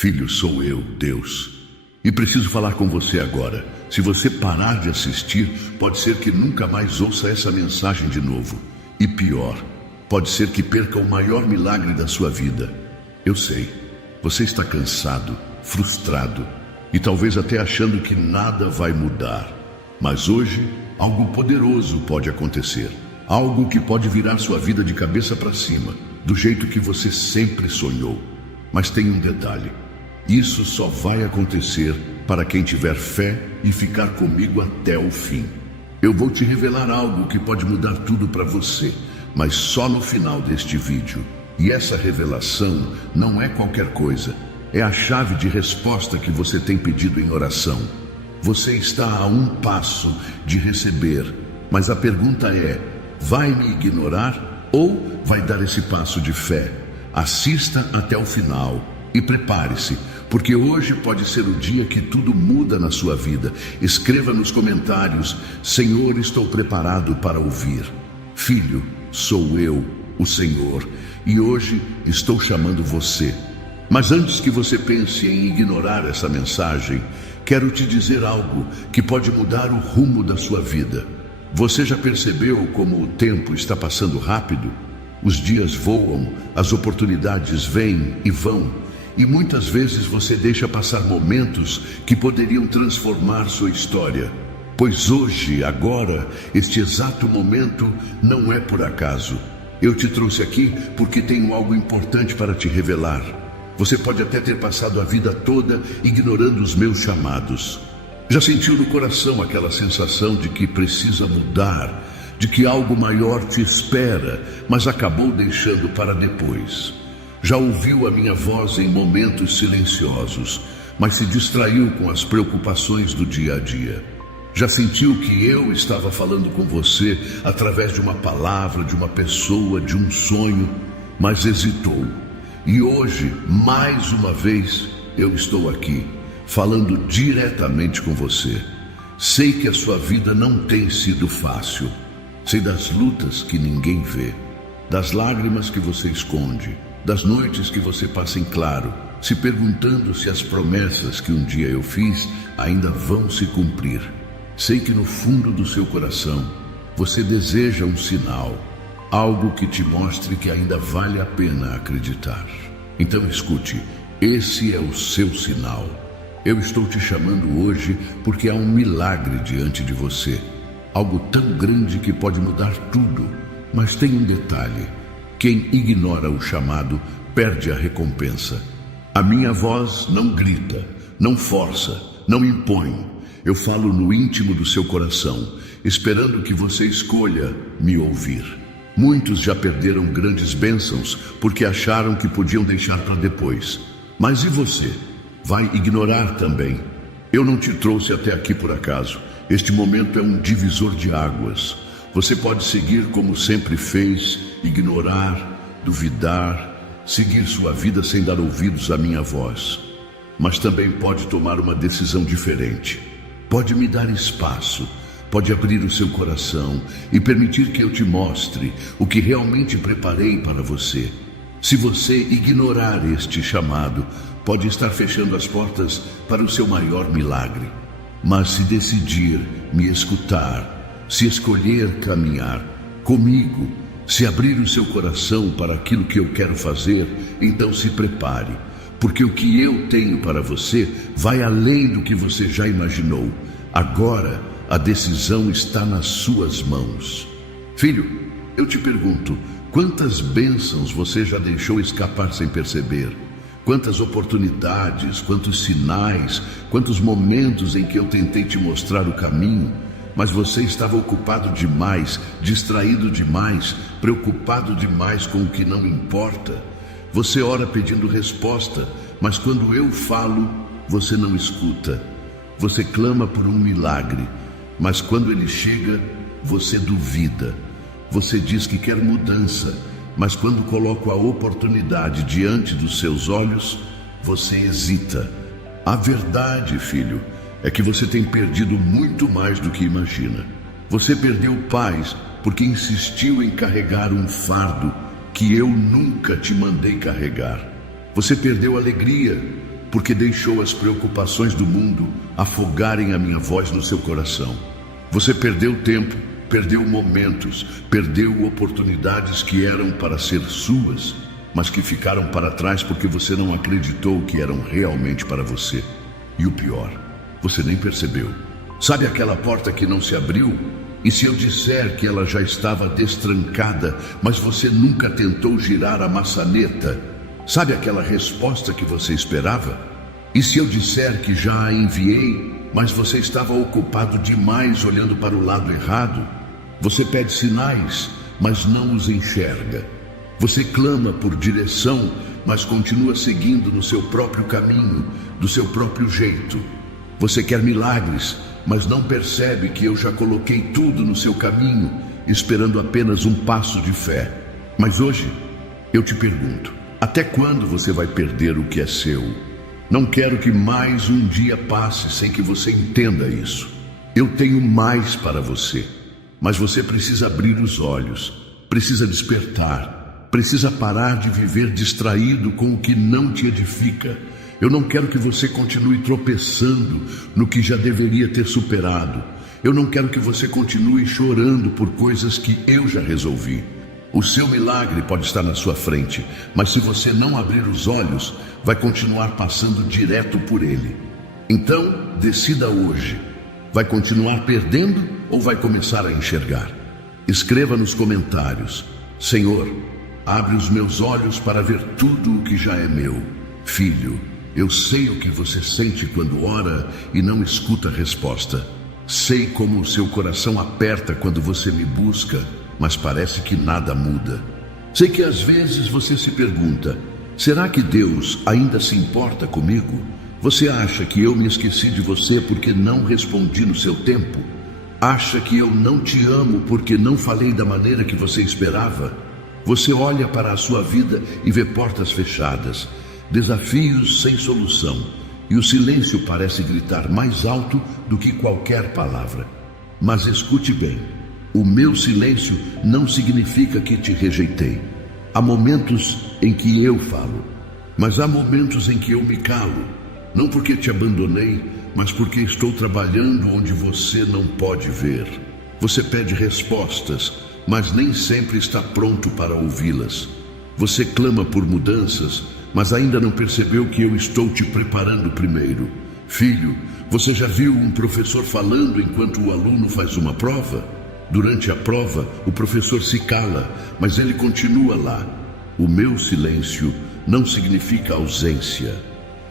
Filho, sou eu, Deus, e preciso falar com você agora. Se você parar de assistir, pode ser que nunca mais ouça essa mensagem de novo. E pior, pode ser que perca o maior milagre da sua vida. Eu sei, você está cansado, frustrado e talvez até achando que nada vai mudar. Mas hoje, algo poderoso pode acontecer. Algo que pode virar sua vida de cabeça para cima, do jeito que você sempre sonhou. Mas tem um detalhe. Isso só vai acontecer para quem tiver fé e ficar comigo até o fim. Eu vou te revelar algo que pode mudar tudo para você, mas só no final deste vídeo. E essa revelação não é qualquer coisa. É a chave de resposta que você tem pedido em oração. Você está a um passo de receber, mas a pergunta é: vai me ignorar ou vai dar esse passo de fé? Assista até o final e prepare-se, porque hoje pode ser o dia que tudo muda na sua vida. Escreva nos comentários: Senhor, estou preparado para ouvir. Filho, sou eu, o Senhor, e hoje estou chamando você. Mas antes que você pense em ignorar essa mensagem, quero te dizer algo que pode mudar o rumo da sua vida. Você já percebeu como o tempo está passando rápido? Os dias voam, as oportunidades vêm e vão, e muitas vezes você deixa passar momentos que poderiam transformar sua história. Pois hoje, agora, este exato momento não é por acaso. Eu te trouxe aqui porque tenho algo importante para te revelar. Você pode até ter passado a vida toda ignorando os meus chamados. Já sentiu no coração aquela sensação de que precisa mudar, de que algo maior te espera, mas acabou deixando para depois? Já ouviu a minha voz em momentos silenciosos, mas se distraiu com as preocupações do dia a dia? Já sentiu que eu estava falando com você através de uma palavra, de uma pessoa, de um sonho, mas hesitou? E hoje, mais uma vez, eu estou aqui, falando diretamente com você. Sei que a sua vida não tem sido fácil. Sei das lutas que ninguém vê, das lágrimas que você esconde, das noites que você passa em claro, se perguntando se as promessas que um dia eu fiz ainda vão se cumprir. Sei que no fundo do seu coração, você deseja um sinal, algo que te mostre que ainda vale a pena acreditar. Então escute, esse é o seu sinal. Eu estou te chamando hoje porque há um milagre diante de você. Algo tão grande que pode mudar tudo. Mas tem um detalhe: quem ignora o chamado perde a recompensa. A minha voz não grita, não força, não impõe. Eu falo no íntimo do seu coração, esperando que você escolha me ouvir. Muitos já perderam grandes bênçãos porque acharam que podiam deixar para depois. Mas e você? Vai ignorar também? Eu não te trouxe até aqui por acaso. Este momento é um divisor de águas. Você pode seguir como sempre fez, ignorar, duvidar, seguir sua vida sem dar ouvidos à minha voz. Mas também pode tomar uma decisão diferente. Pode me dar espaço, pode abrir o seu coração e permitir que eu te mostre o que realmente preparei para você. Se você ignorar este chamado, pode estar fechando as portas para o seu maior milagre. Mas se decidir me escutar, se escolher caminhar comigo, se abrir o seu coração para aquilo que eu quero fazer, então se prepare, porque o que eu tenho para você vai além do que você já imaginou. Agora a decisão está nas suas mãos. Filho, eu te pergunto, quantas bênçãos você já deixou escapar sem perceber? Quantas oportunidades, quantos sinais, quantos momentos em que eu tentei te mostrar o caminho, mas você estava ocupado demais, distraído demais, preocupado demais com o que não importa. Você ora pedindo resposta, mas quando eu falo, você não escuta. Você clama por um milagre, mas quando ele chega, você duvida. Você diz que quer mudança, mas quando coloco a oportunidade diante dos seus olhos, você hesita. A verdade, filho, é que você tem perdido muito mais do que imagina. Você perdeu paz porque insistiu em carregar um fardo que eu nunca te mandei carregar. Você perdeu alegria porque deixou as preocupações do mundo afogarem a minha voz no seu coração. Você perdeu tempo, perdeu momentos, perdeu oportunidades que eram para ser suas, mas que ficaram para trás porque você não acreditou que eram realmente para você. E o pior, você nem percebeu. Sabe aquela porta que não se abriu? E se eu disser que ela já estava destrancada, mas você nunca tentou girar a maçaneta? Sabe aquela resposta que você esperava? E se eu disser que já a enviei, mas você estava ocupado demais olhando para o lado errado? Você pede sinais, mas não os enxerga. Você clama por direção, mas continua seguindo no seu próprio caminho, do seu próprio jeito. Você quer milagres, mas não percebe que eu já coloquei tudo no seu caminho, esperando apenas um passo de fé. Mas hoje, eu te pergunto, até quando você vai perder o que é seu? Não quero que mais um dia passe sem que você entenda isso. Eu tenho mais para você, mas você precisa abrir os olhos, precisa despertar, precisa parar de viver distraído com o que não te edifica. Eu não quero que você continue tropeçando no que já deveria ter superado. Eu não quero que você continue chorando por coisas que eu já resolvi. O seu milagre pode estar na sua frente, mas se você não abrir os olhos, vai continuar passando direto por ele. Então, decida hoje. Vai continuar perdendo ou vai começar a enxergar? Escreva nos comentários: Senhor, abre os meus olhos para ver tudo o que já é meu. Filho, eu sei o que você sente quando ora e não escuta a resposta. Sei como o seu coração aperta quando você me busca, mas parece que nada muda. Sei que às vezes você se pergunta: será que Deus ainda se importa comigo? Você acha que eu me esqueci de você porque não respondi no seu tempo? Acha que eu não te amo porque não falei da maneira que você esperava? Você olha para a sua vida e vê portas fechadas, desafios sem solução, e o silêncio parece gritar mais alto do que qualquer palavra. Mas escute bem, o meu silêncio não significa que te rejeitei. Há momentos em que eu falo, mas há momentos em que eu me calo. Não porque te abandonei, mas porque estou trabalhando onde você não pode ver. Você pede respostas, mas nem sempre está pronto para ouvi-las. Você clama por mudanças, mas ainda não percebeu que eu estou te preparando primeiro. Filho, você já viu um professor falando enquanto o aluno faz uma prova? Durante a prova, o professor se cala, mas ele continua lá. O meu silêncio não significa ausência.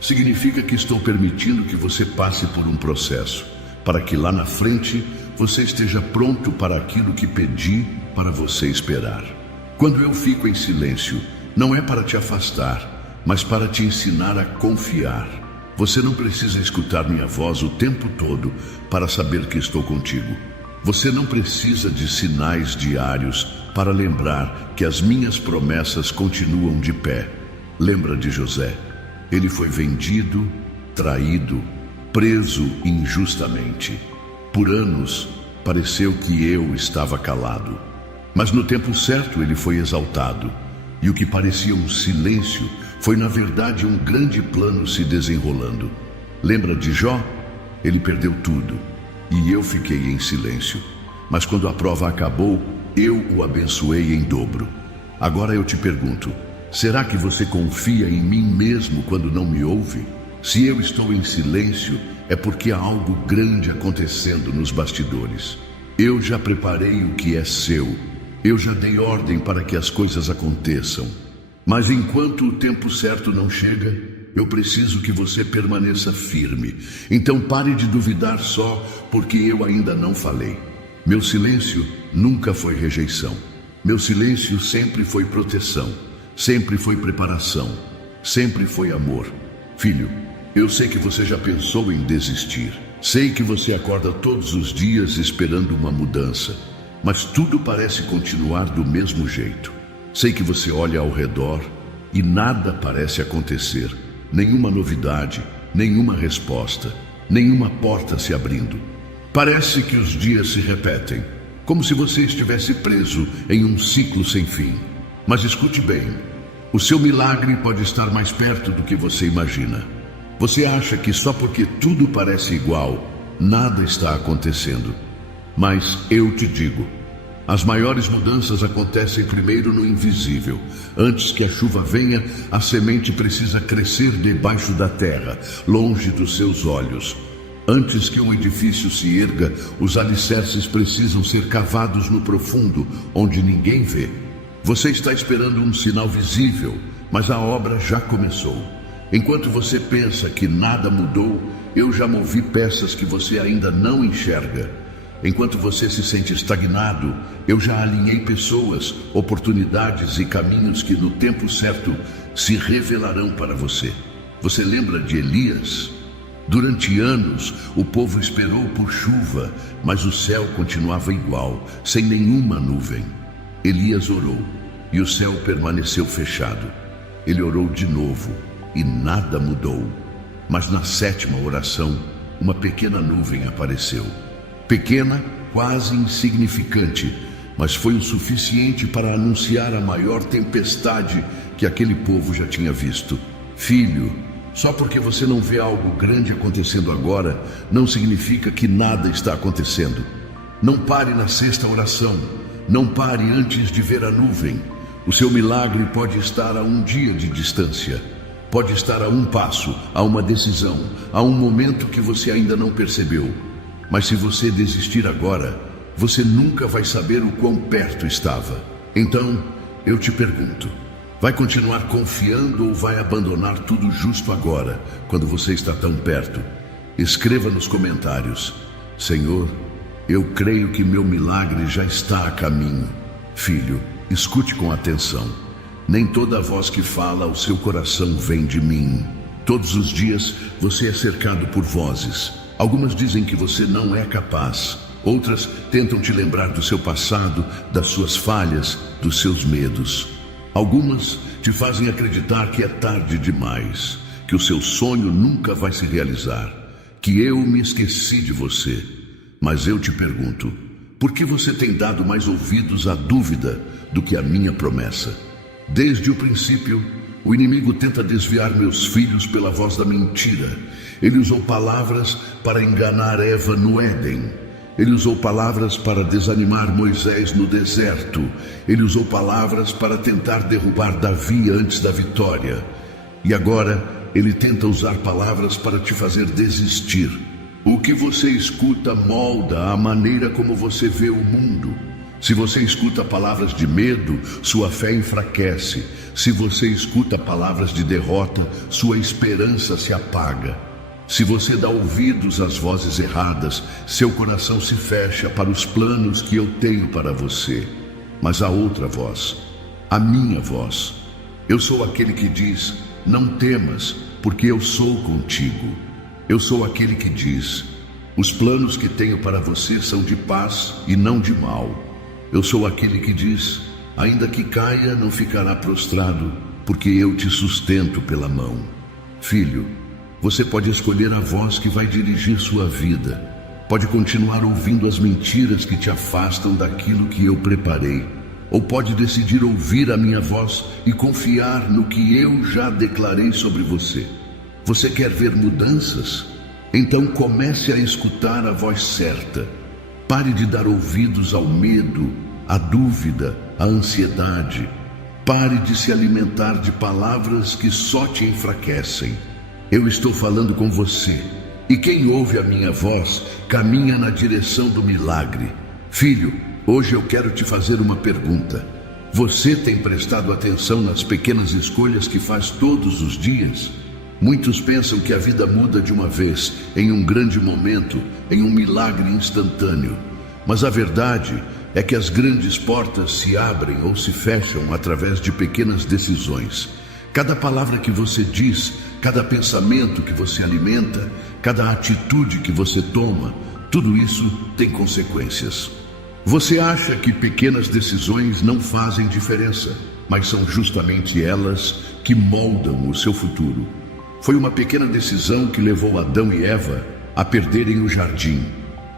Significa que estou permitindo que você passe por um processo, para que lá na frente você esteja pronto para aquilo que pedi para você esperar. Quando eu fico em silêncio, não é para te afastar, mas para te ensinar a confiar. Você não precisa escutar minha voz o tempo todo para saber que estou contigo. Você não precisa de sinais diários para lembrar que as minhas promessas continuam de pé. Lembra de José? Ele foi vendido, traído, preso injustamente. Por anos, pareceu que eu estava calado. Mas no tempo certo ele foi exaltado. E o que parecia um silêncio foi na verdade um grande plano se desenrolando. Lembra de Jó? Ele perdeu tudo. E eu fiquei em silêncio. Mas quando a prova acabou, eu o abençoei em dobro. Agora eu te pergunto: será que você confia em mim mesmo quando não me ouve? Se eu estou em silêncio, é porque há algo grande acontecendo nos bastidores. Eu já preparei o que é seu. Eu já dei ordem para que as coisas aconteçam. Mas enquanto o tempo certo não chega, eu preciso que você permaneça firme. Então pare de duvidar só porque eu ainda não falei. Meu silêncio nunca foi rejeição. Meu silêncio sempre foi proteção. Sempre foi preparação, sempre foi amor. Filho, eu sei que você já pensou em desistir. Sei que você acorda todos os dias esperando uma mudança, mas tudo parece continuar do mesmo jeito. Sei que você olha ao redor e nada parece acontecer. Nenhuma novidade, nenhuma resposta, nenhuma porta se abrindo. Parece que os dias se repetem, como se você estivesse preso em um ciclo sem fim. Mas escute bem, o seu milagre pode estar mais perto do que você imagina. Você acha que só porque tudo parece igual, nada está acontecendo. Mas eu te digo, as maiores mudanças acontecem primeiro no invisível. Antes que a chuva venha, a semente precisa crescer debaixo da terra, longe dos seus olhos. Antes que um edifício se erga, os alicerces precisam ser cavados no profundo, onde ninguém vê. Você está esperando um sinal visível, mas a obra já começou. Enquanto você pensa que nada mudou, eu já movi peças que você ainda não enxerga. Enquanto você se sente estagnado, eu já alinhei pessoas, oportunidades e caminhos que no tempo certo se revelarão para você. Você lembra de Elias? Durante anos, o povo esperou por chuva, mas o céu continuava igual, sem nenhuma nuvem. Elias orou, e o céu permaneceu fechado. Ele orou de novo, e nada mudou. Mas na sétima oração, uma pequena nuvem apareceu. Pequena, quase insignificante, mas foi o suficiente para anunciar a maior tempestade que aquele povo já tinha visto. Filho, só porque você não vê algo grande acontecendo agora, não significa que nada está acontecendo. Não pare na sexta oração. Não pare antes de ver a nuvem. O seu milagre pode estar a um dia de distância. Pode estar a um passo, a uma decisão, a um momento que você ainda não percebeu. Mas se você desistir agora, você nunca vai saber o quão perto estava. Então, eu te pergunto, vai continuar confiando ou vai abandonar tudo justo agora, quando você está tão perto? Escreva nos comentários: Senhor, eu creio que meu milagre já está a caminho. Filho, escute com atenção. Nem toda voz que fala ao seu coração vem de mim. Todos os dias você é cercado por vozes. Algumas dizem que você não é capaz. Outras tentam te lembrar do seu passado, das suas falhas, dos seus medos. Algumas te fazem acreditar que é tarde demais, que o seu sonho nunca vai se realizar, que eu me esqueci de você. Mas eu te pergunto, por que você tem dado mais ouvidos à dúvida do que à minha promessa? Desde o princípio, o inimigo tenta desviar meus filhos pela voz da mentira. Ele usou palavras para enganar Eva no Éden. Ele usou palavras para desanimar Moisés no deserto. Ele usou palavras para tentar derrubar Davi antes da vitória. E agora, ele tenta usar palavras para te fazer desistir. O que você escuta molda a maneira como você vê o mundo. Se você escuta palavras de medo, sua fé enfraquece. Se você escuta palavras de derrota, sua esperança se apaga. Se você dá ouvidos às vozes erradas, seu coração se fecha para os planos que eu tenho para você. Mas a outra voz, a minha voz, eu sou aquele que diz: não temas, porque eu sou contigo. Eu sou aquele que diz: os planos que tenho para você são de paz e não de mal. Eu sou aquele que diz: ainda que caia, não ficará prostrado, porque eu te sustento pela mão. Filho, você pode escolher a voz que vai dirigir sua vida. Pode continuar ouvindo as mentiras que te afastam daquilo que eu preparei. Ou pode decidir ouvir a minha voz e confiar no que eu já declarei sobre você. Você quer ver mudanças? Então comece a escutar a voz certa. Pare de dar ouvidos ao medo, à dúvida, à ansiedade. Pare de se alimentar de palavras que só te enfraquecem. Eu estou falando com você, e quem ouve a minha voz caminha na direção do milagre. Filho, hoje eu quero te fazer uma pergunta. Você tem prestado atenção nas pequenas escolhas que faz todos os dias? Muitos pensam que a vida muda de uma vez, em um grande momento, em um milagre instantâneo. Mas a verdade é que as grandes portas se abrem ou se fecham através de pequenas decisões. Cada palavra que você diz, cada pensamento que você alimenta, cada atitude que você toma, tudo isso tem consequências. Você acha que pequenas decisões não fazem diferença, mas são justamente elas que moldam o seu futuro. Foi uma pequena decisão que levou Adão e Eva a perderem o jardim.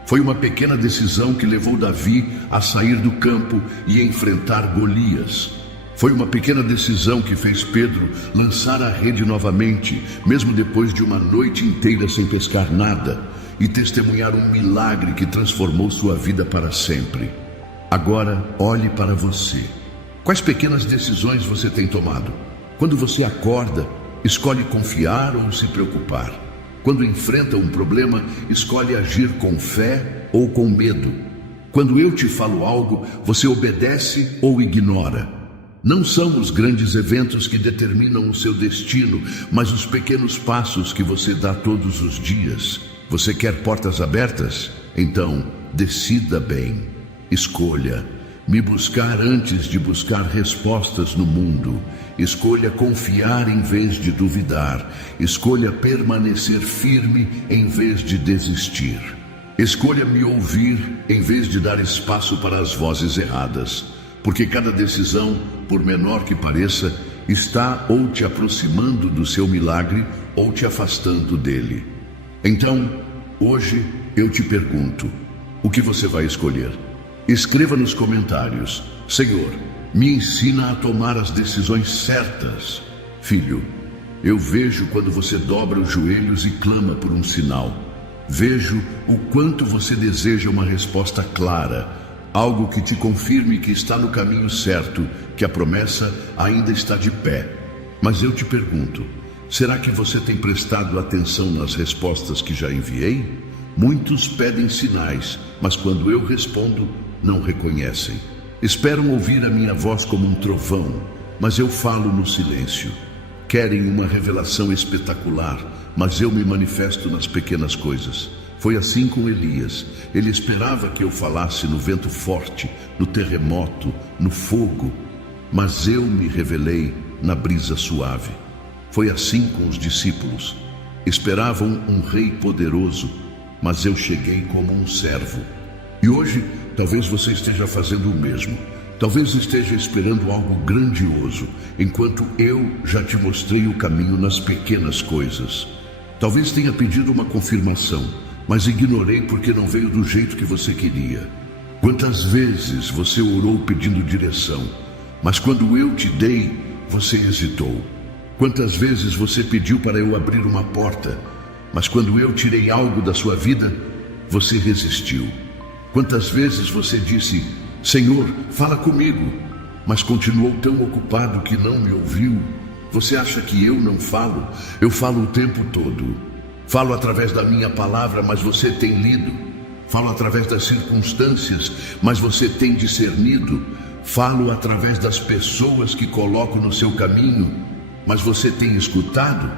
Foi uma pequena decisão que levou Davi a sair do campo e enfrentar Golias. Foi uma pequena decisão que fez Pedro lançar a rede novamente, mesmo depois de uma noite inteira sem pescar nada, e testemunhar um milagre que transformou sua vida para sempre. Agora, olhe para você. Quais pequenas decisões você tem tomado? Quando você acorda, escolhe confiar ou se preocupar. Quando enfrenta um problema, escolhe agir com fé ou com medo. Quando eu te falo algo, você obedece ou ignora. Não são os grandes eventos que determinam o seu destino, mas os pequenos passos que você dá todos os dias. Você quer portas abertas? Então, decida bem. Escolha me buscar antes de buscar respostas no mundo. Escolha confiar em vez de duvidar. Escolha permanecer firme em vez de desistir. Escolha me ouvir em vez de dar espaço para as vozes erradas. Porque cada decisão, por menor que pareça, está ou te aproximando do seu milagre ou te afastando dele. Então, hoje eu te pergunto, o que você vai escolher? Escreva nos comentários: Senhor, me ensina a tomar as decisões certas. Filho, eu vejo quando você dobra os joelhos e clama por um sinal. Vejo o quanto você deseja uma resposta clara, algo que te confirme que está no caminho certo, que a promessa ainda está de pé. Mas eu te pergunto, será que você tem prestado atenção nas respostas que já enviei? Muitos pedem sinais, mas quando eu respondo, não reconhecem. Esperam ouvir a minha voz como um trovão, mas eu falo no silêncio. Querem uma revelação espetacular, mas eu me manifesto nas pequenas coisas. Foi assim com Elias. Ele esperava que eu falasse no vento forte, no terremoto, no fogo, mas eu me revelei na brisa suave. Foi assim com os discípulos. Esperavam um rei poderoso, mas eu cheguei como um servo. E hoje, talvez você esteja fazendo o mesmo. Talvez esteja esperando algo grandioso, enquanto eu já te mostrei o caminho nas pequenas coisas. Talvez tenha pedido uma confirmação, mas ignorei porque não veio do jeito que você queria. Quantas vezes você orou pedindo direção, mas quando eu te dei, você hesitou? Quantas vezes você pediu para eu abrir uma porta, mas quando eu tirei algo da sua vida, você resistiu? Quantas vezes você disse: Senhor, fala comigo, mas continuou tão ocupado que não me ouviu? Você acha que eu não falo? Eu falo o tempo todo. Falo através da minha palavra, mas você tem lido. Falo através das circunstâncias, mas você tem discernido. Falo através das pessoas que coloco no seu caminho, mas você tem escutado?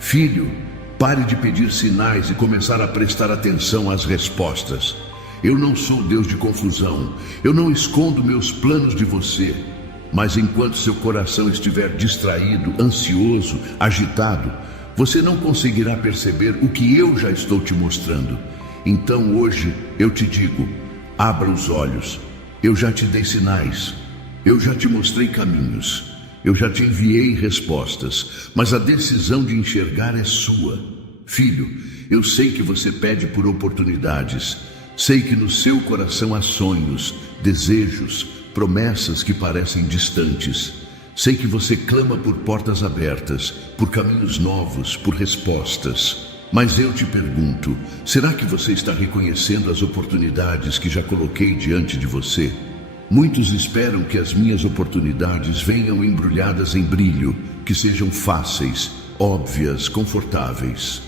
Filho, pare de pedir sinais e começar a prestar atenção às respostas. Eu não sou Deus de confusão. Eu não escondo meus planos de você. Mas enquanto seu coração estiver distraído, ansioso, agitado, você não conseguirá perceber o que eu já estou te mostrando. Então hoje eu te digo, abra os olhos. Eu já te dei sinais. Eu já te mostrei caminhos. Eu já te enviei respostas. Mas a decisão de enxergar é sua. Filho, eu sei que você pede por oportunidades. Sei que no seu coração há sonhos, desejos, promessas que parecem distantes. Sei que você clama por portas abertas, por caminhos novos, por respostas. Mas eu te pergunto, será que você está reconhecendo as oportunidades que já coloquei diante de você? Muitos esperam que as minhas oportunidades venham embrulhadas em brilho, que sejam fáceis, óbvias, confortáveis.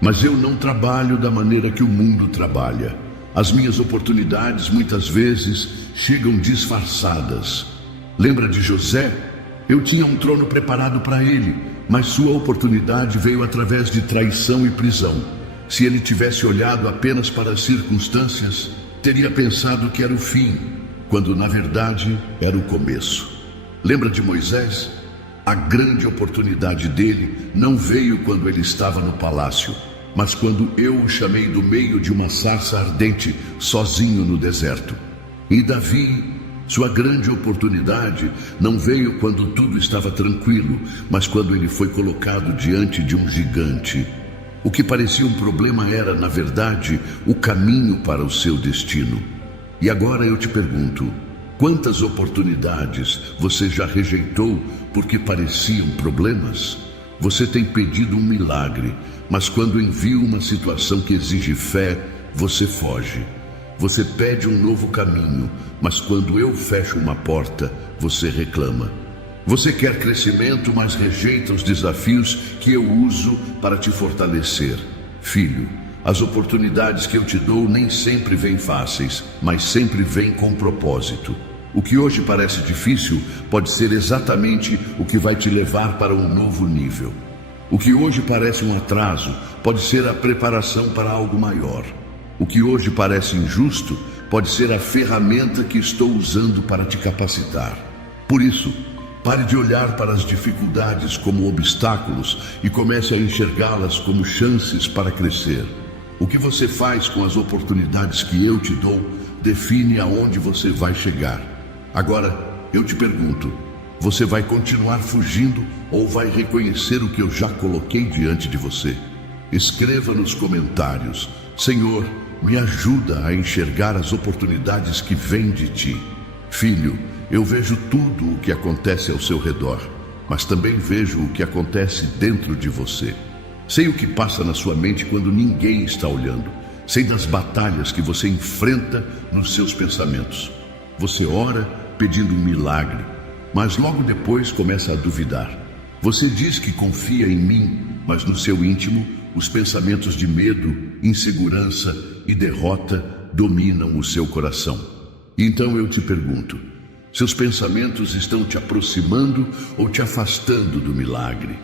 Mas eu não trabalho da maneira que o mundo trabalha. As minhas oportunidades muitas vezes chegam disfarçadas. Lembra de José? Eu tinha um trono preparado para ele, mas sua oportunidade veio através de traição e prisão. Se ele tivesse olhado apenas para as circunstâncias, teria pensado que era o fim, quando na verdade era o começo. Lembra de Moisés? A grande oportunidade dele não veio quando ele estava no palácio, mas quando eu o chamei do meio de uma sarça ardente, sozinho no deserto. E Davi, sua grande oportunidade não veio quando tudo estava tranquilo, mas quando ele foi colocado diante de um gigante. O que parecia um problema era, na verdade, o caminho para o seu destino. E agora eu te pergunto, Quantas oportunidades você já rejeitou porque pareciam problemas? Você tem pedido um milagre, mas quando envio uma situação que exige fé, você foge. Você pede um novo caminho, mas quando eu fecho uma porta, você reclama. Você quer crescimento, mas rejeita os desafios que eu uso para te fortalecer. Filho, as oportunidades que eu te dou nem sempre vêm fáceis, mas sempre vêm com propósito. O que hoje parece difícil pode ser exatamente o que vai te levar para um novo nível. O que hoje parece um atraso pode ser a preparação para algo maior. O que hoje parece injusto pode ser a ferramenta que estou usando para te capacitar. Por isso, pare de olhar para as dificuldades como obstáculos e comece a enxergá-las como chances para crescer. O que você faz com as oportunidades que eu te dou define aonde você vai chegar. Agora, eu te pergunto, você vai continuar fugindo ou vai reconhecer o que eu já coloquei diante de você? Escreva nos comentários: Senhor, me ajuda a enxergar as oportunidades que vêm de ti. Filho, eu vejo tudo o que acontece ao seu redor, mas também vejo o que acontece dentro de você. Sei o que passa na sua mente quando ninguém está olhando. Sei das batalhas que você enfrenta nos seus pensamentos. Você ora pedindo um milagre, mas logo depois começa a duvidar. Você diz que confia em mim, mas no seu íntimo, os pensamentos de medo, insegurança e derrota dominam o seu coração. Então eu te pergunto, seus pensamentos estão te aproximando ou te afastando do milagre?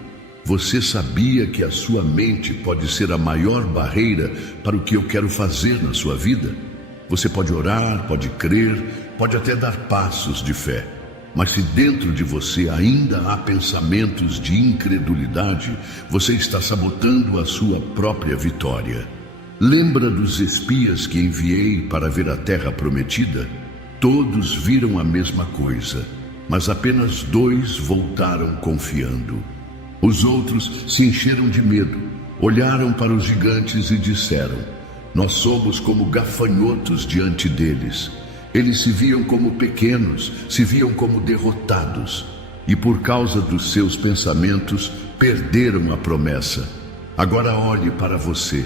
Você sabia que a sua mente pode ser a maior barreira para o que eu quero fazer na sua vida? Você pode orar, pode crer, pode até dar passos de fé. Mas se dentro de você ainda há pensamentos de incredulidade, você está sabotando a sua própria vitória. Lembra dos espias que enviei para ver a terra prometida? Todos viram a mesma coisa, mas apenas 2 voltaram confiando. Os outros se encheram de medo, olharam para os gigantes e disseram: nós somos como gafanhotos diante deles. Eles se viam como pequenos, se viam como derrotados, e por causa dos seus pensamentos perderam a promessa. Agora olhe para você.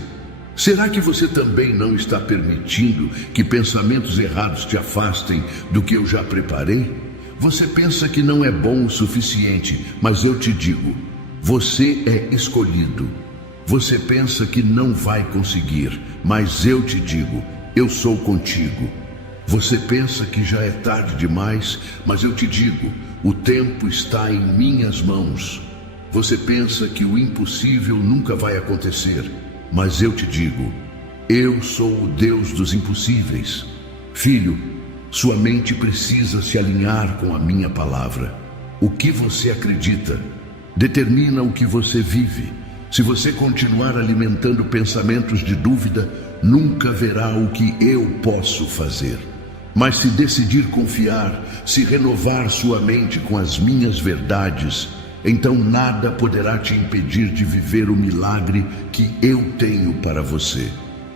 Será que você também não está permitindo que pensamentos errados te afastem do que eu já preparei? Você pensa que não é bom o suficiente, mas eu te digo, você é escolhido. Você pensa que não vai conseguir, mas eu te digo, eu sou contigo. Você pensa que já é tarde demais, mas eu te digo, o tempo está em minhas mãos. Você pensa que o impossível nunca vai acontecer, mas eu te digo, eu sou o Deus dos impossíveis. Filho, sua mente precisa se alinhar com a minha palavra. O que você acredita determina o que você vive. Se você continuar alimentando pensamentos de dúvida, nunca verá o que eu posso fazer. Mas se decidir confiar, se renovar sua mente com as minhas verdades, então nada poderá te impedir de viver o milagre que eu tenho para você.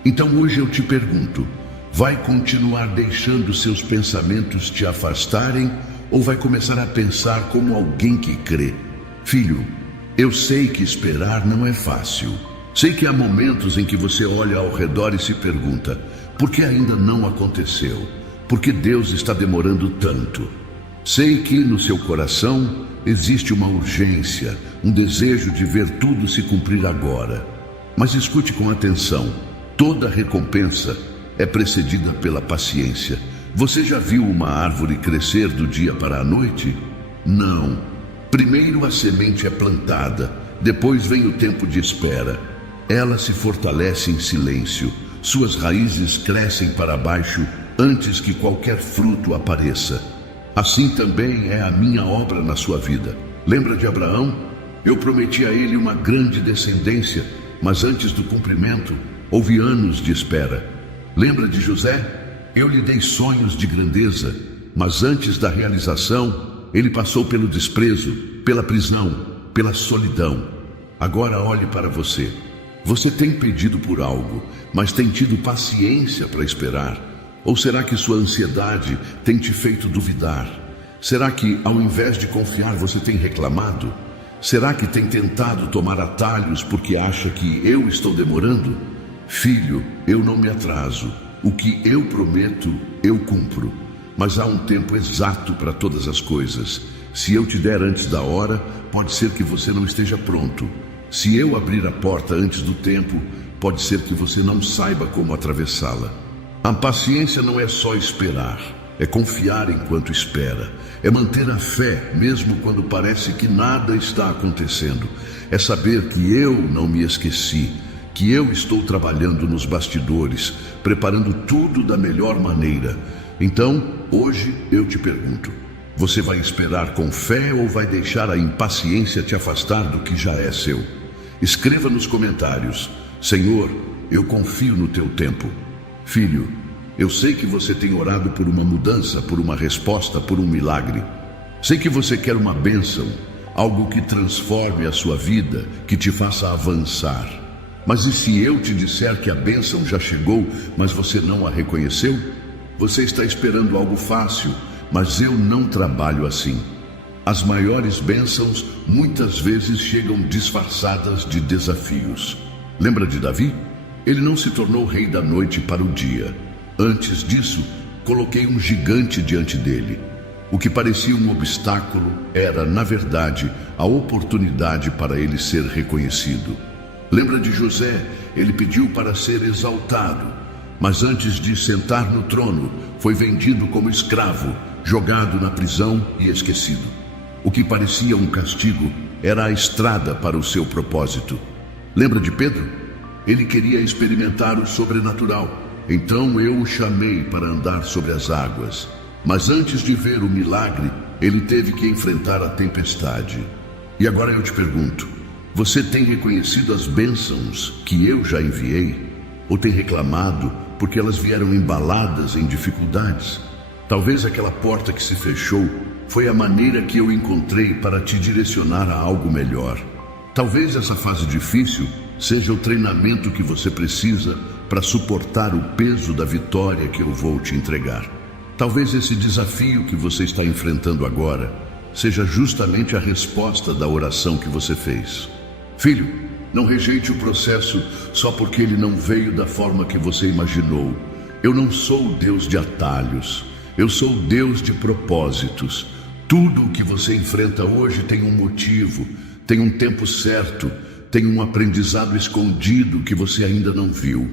Então hoje eu te pergunto, vai continuar deixando seus pensamentos te afastarem ou vai começar a pensar como alguém que crê? Filho, eu sei que esperar não é fácil. Sei que há momentos em que você olha ao redor e se pergunta, por que ainda não aconteceu? Por que Deus está demorando tanto? Sei que no seu coração existe uma urgência, um desejo de ver tudo se cumprir agora. Mas escute com atenção, toda recompensa é precedida pela paciência. Você já viu uma árvore crescer do dia para a noite? Não. Primeiro a semente é plantada, depois vem o tempo de espera. Ela se fortalece em silêncio, suas raízes crescem para baixo antes que qualquer fruto apareça. Assim também é a minha obra na sua vida. Lembra de Abraão? Eu prometi a ele uma grande descendência, mas antes do cumprimento, houve anos de espera. Lembra de José? Eu lhe dei sonhos de grandeza, mas antes da realização, ele passou pelo desprezo, pela prisão, pela solidão. Agora olhe para você. Você tem pedido por algo, mas tem tido paciência para esperar. Ou será que sua ansiedade tem te feito duvidar? Será que, ao invés de confiar, você tem reclamado? Será que tem tentado tomar atalhos porque acha que eu estou demorando? Filho, eu não me atraso. O que eu prometo, eu cumpro. Mas há um tempo exato para todas as coisas. Se eu te der antes da hora, pode ser que você não esteja pronto. Se eu abrir a porta antes do tempo, pode ser que você não saiba como atravessá-la. A paciência não é só esperar, é confiar enquanto espera, é manter a fé mesmo quando parece que nada está acontecendo, é saber que eu não me esqueci, que eu estou trabalhando nos bastidores, preparando tudo da melhor maneira. Então, hoje eu te pergunto, você vai esperar com fé ou vai deixar a impaciência te afastar do que já é seu? Escreva nos comentários: Senhor, eu confio no teu tempo. Filho, eu sei que você tem orado por uma mudança, por uma resposta, por um milagre. Sei que você quer uma bênção, algo que transforme a sua vida, que te faça avançar. Mas e se eu te disser que a bênção já chegou, mas você não a reconheceu? Você está esperando algo fácil, mas eu não trabalho assim. As maiores bênçãos muitas vezes chegam disfarçadas de desafios. Lembra de Davi? Ele não se tornou rei da noite para o dia. Antes disso, coloquei um gigante diante dele. O que parecia um obstáculo era, na verdade, a oportunidade para ele ser reconhecido. Lembra de José? Ele pediu para ser exaltado, mas antes de sentar no trono, foi vendido como escravo, jogado na prisão e esquecido. O que parecia um castigo era a estrada para o seu propósito. Lembra de Pedro? Ele queria experimentar o sobrenatural. Então eu o chamei para andar sobre as águas. Mas antes de ver o milagre, ele teve que enfrentar a tempestade. E agora eu te pergunto, você tem reconhecido as bênçãos que eu já enviei? Ou tem reclamado porque elas vieram embaladas em dificuldades? Talvez aquela porta que se fechou foi a maneira que eu encontrei para te direcionar a algo melhor. Talvez essa fase difícil seja o treinamento que você precisa para suportar o peso da vitória que eu vou te entregar. Talvez esse desafio que você está enfrentando agora seja justamente a resposta da oração que você fez. Filho, não rejeite o processo só porque ele não veio da forma que você imaginou. Eu não sou o Deus de atalhos, eu sou o Deus de propósitos. Tudo o que você enfrenta hoje tem um motivo, tem um tempo certo, tem um aprendizado escondido que você ainda não viu.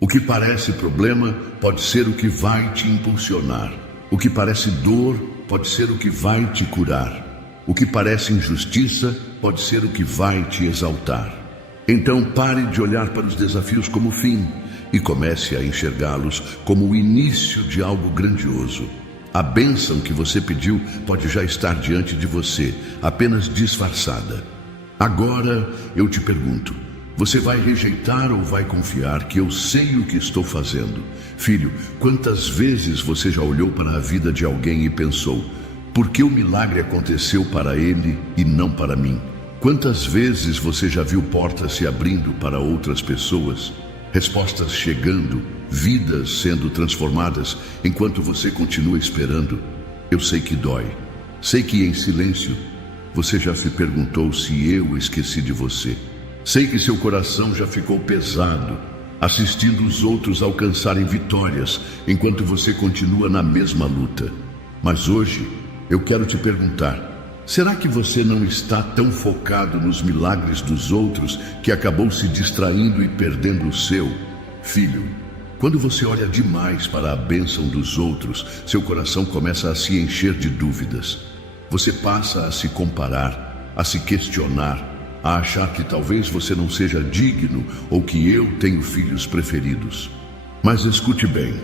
O que parece problema pode ser o que vai te impulsionar. O que parece dor pode ser o que vai te curar. O que parece injustiça pode ser o que vai te exaltar. Então pare de olhar para os desafios como fim e comece a enxergá-los como o início de algo grandioso. A bênção que você pediu pode já estar diante de você, apenas disfarçada. Agora eu te pergunto, você vai rejeitar ou vai confiar que eu sei o que estou fazendo? Filho, quantas vezes você já olhou para a vida de alguém e pensou, por que o milagre aconteceu para ele e não para mim? Quantas vezes você já viu portas se abrindo para outras pessoas? Respostas chegando, vidas sendo transformadas, enquanto você continua esperando? Eu sei que dói. Sei que em silêncio você já se perguntou se eu esqueci de você. Sei que seu coração já ficou pesado, assistindo os outros alcançarem vitórias, enquanto você continua na mesma luta. Mas hoje, eu quero te perguntar, será que você não está tão focado nos milagres dos outros que acabou se distraindo e perdendo o seu? Filho, quando você olha demais para a bênção dos outros, seu coração começa a se encher de dúvidas. Você passa a se comparar, a se questionar, a achar que talvez você não seja digno ou que eu tenho filhos preferidos. Mas escute bem,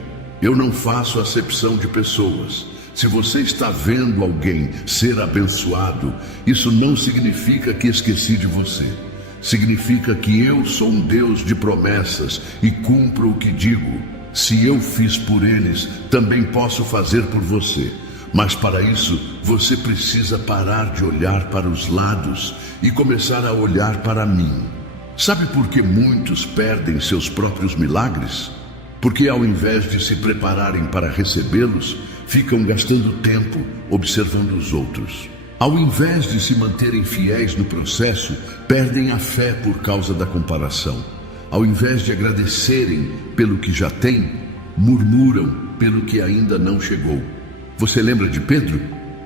eu não faço acepção de pessoas. Se você está vendo alguém ser abençoado, isso não significa que esqueci de você. Significa que eu sou um Deus de promessas e cumpro o que digo. Se eu fiz por eles, também posso fazer por você. Mas para isso, você precisa parar de olhar para os lados e começar a olhar para mim. Sabe por que muitos perdem seus próprios milagres? porque ao invés de se prepararem para recebê-los, ficam gastando tempo observando os outros. Ao invés de se manterem fiéis no processo, perdem a fé por causa da comparação. Ao invés de agradecerem pelo que já têm, murmuram pelo que ainda não chegou. Você lembra de Pedro?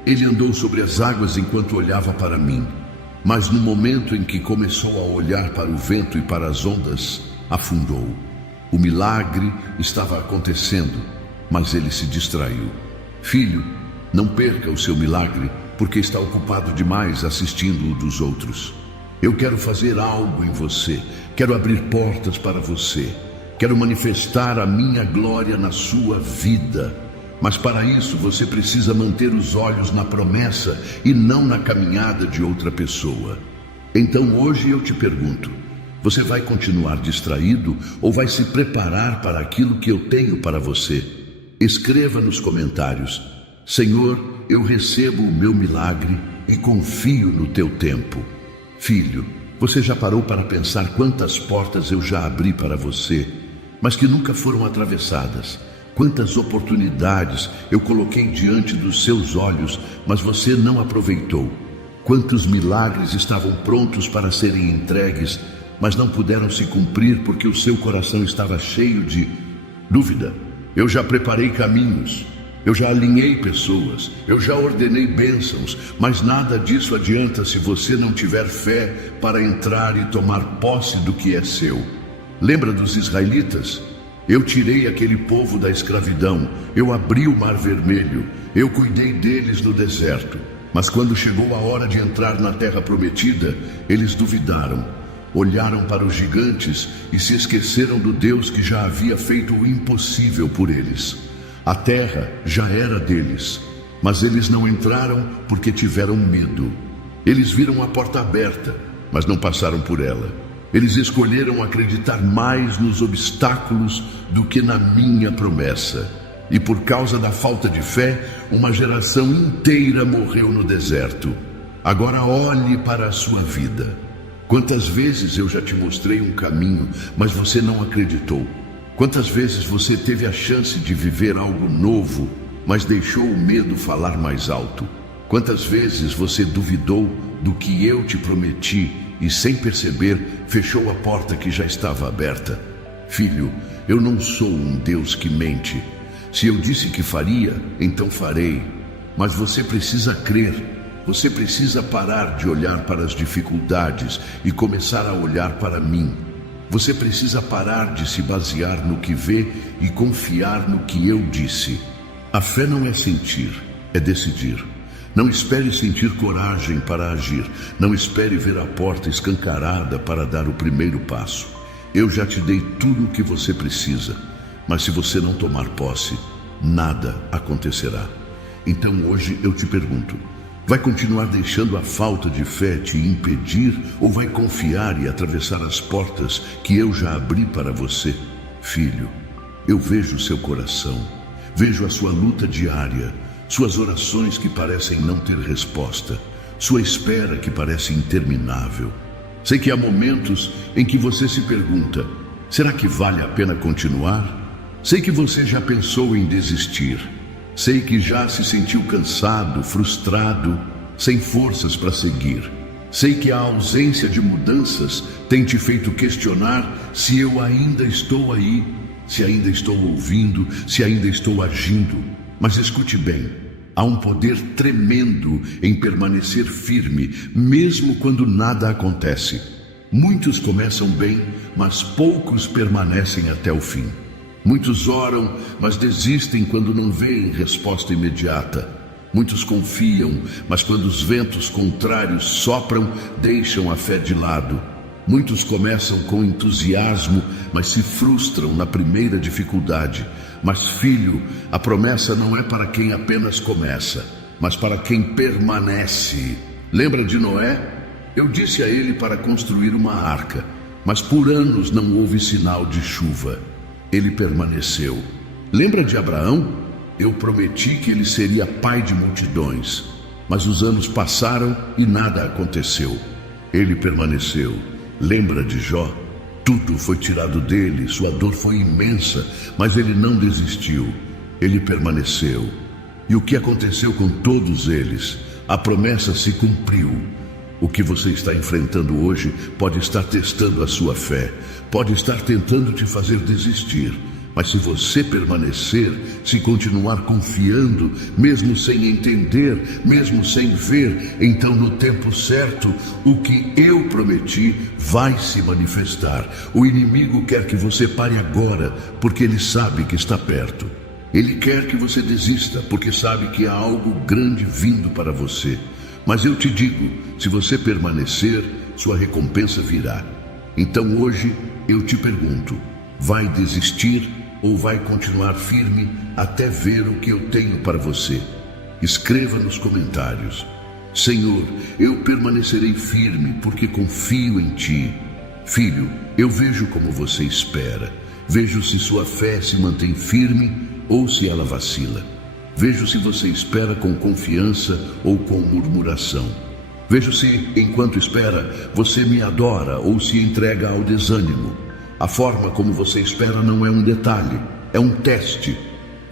Ele andou sobre as águas enquanto olhava para mim. Mas no momento em que começou a olhar para o vento e para as ondas, afundou. O milagre estava acontecendo, mas ele se distraiu. Filho, não perca o seu milagre, porque está ocupado demais assistindo o dos outros. Eu quero fazer algo em você, quero abrir portas para você, quero manifestar a minha glória na sua vida. Mas para isso você precisa manter os olhos na promessa e não na caminhada de outra pessoa. Então hoje eu te pergunto, você vai continuar distraído ou vai se preparar para aquilo que eu tenho para você? Escreva nos comentários: Senhor, eu recebo o meu milagre e confio no teu tempo. Filho, você já parou para pensar quantas portas eu já abri para você, mas que nunca foram atravessadas? Quantas oportunidades eu coloquei diante dos seus olhos, mas você não aproveitou? Quantos milagres estavam prontos para serem entregues, mas não puderam se cumprir porque o seu coração estava cheio de dúvida? Eu já preparei caminhos, eu já alinhei pessoas, eu já ordenei bênçãos, mas nada disso adianta se você não tiver fé para entrar e tomar posse do que é seu. Lembra dos israelitas? Eu tirei aquele povo da escravidão, eu abri o Mar Vermelho, eu cuidei deles no deserto. Mas quando chegou a hora de entrar na terra prometida, eles duvidaram, olharam para os gigantes e se esqueceram do Deus que já havia feito o impossível por eles. A terra já era deles, mas eles não entraram porque tiveram medo. Eles viram a porta aberta, mas não passaram por ela. Eles escolheram acreditar mais nos obstáculos do que na minha promessa. E por causa da falta de fé, uma geração inteira morreu no deserto. Agora olhe para a sua vida. Quantas vezes eu já te mostrei um caminho, mas você não acreditou? Quantas vezes você teve a chance de viver algo novo, mas deixou o medo falar mais alto? Quantas vezes você duvidou do que eu te prometi e, sem perceber, fechou a porta que já estava aberta? Filho, eu não sou um Deus que mente. Se eu disse que faria, então farei. Mas você precisa crer. Você precisa parar de olhar para as dificuldades e começar a olhar para mim. Você precisa parar de se basear no que vê e confiar no que eu disse. A fé não é sentir, é decidir. Não espere sentir coragem para agir. Não espere ver a porta escancarada para dar o primeiro passo. Eu já te dei tudo o que você precisa, mas se você não tomar posse, nada acontecerá. Então hoje eu te pergunto, vai continuar deixando a falta de fé te impedir ou vai confiar e atravessar as portas que eu já abri para você? Filho, eu vejo o seu coração, vejo a sua luta diária, suas orações que parecem não ter resposta, sua espera que parece interminável. Sei que há momentos em que você se pergunta, será que vale a pena continuar? Sei que você já pensou em desistir. Sei que já se sentiu cansado, frustrado, sem forças para seguir. Sei que a ausência de mudanças tem te feito questionar se eu ainda estou aí, se ainda estou ouvindo, se ainda estou agindo. Mas escute bem, há um poder tremendo em permanecer firme, mesmo quando nada acontece. Muitos começam bem, mas poucos permanecem até o fim. Muitos oram, mas desistem quando não veem resposta imediata. Muitos confiam, mas quando os ventos contrários sopram, deixam a fé de lado. Muitos começam com entusiasmo, mas se frustram na primeira dificuldade. Mas, filho, a promessa não é para quem apenas começa, mas para quem permanece. Lembra de Noé? Eu disse a ele para construir uma arca, mas por anos não houve sinal de chuva. Ele permaneceu. Lembra de Abraão? Eu prometi que ele seria pai de multidões, mas os anos passaram e nada aconteceu. Ele permaneceu. Lembra de Jó? Tudo foi tirado dele, sua dor foi imensa, mas ele não desistiu, ele permaneceu. E o que aconteceu com todos eles? A promessa se cumpriu. O que você está enfrentando hoje pode estar testando a sua fé, pode estar tentando te fazer desistir. Mas se você permanecer, se continuar confiando, mesmo sem entender, mesmo sem ver, então no tempo certo, o que eu prometi vai se manifestar. O inimigo quer que você pare agora, porque ele sabe que está perto. Ele quer que você desista, porque sabe que há algo grande vindo para você. Mas eu te digo, se você permanecer, sua recompensa virá. Então hoje eu te pergunto, vai desistir ou vai continuar firme até ver o que eu tenho para você? Escreva nos comentários. Senhor, eu permanecerei firme porque confio em Ti. Filho, eu vejo como você espera. Vejo se sua fé se mantém firme ou se ela vacila. Vejo se você espera com confiança ou com murmuração. Vejo se, enquanto espera, você me adora ou se entrega ao desânimo. A forma como você espera não é um detalhe, é um teste.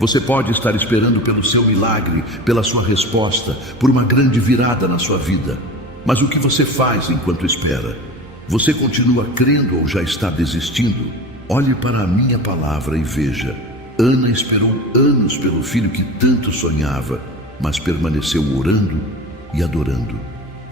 Você pode estar esperando pelo seu milagre, pela sua resposta, por uma grande virada na sua vida. Mas o que você faz enquanto espera? Você continua crendo ou já está desistindo? Olhe para a minha palavra e veja. Ana esperou anos pelo filho que tanto sonhava, mas permaneceu orando e adorando.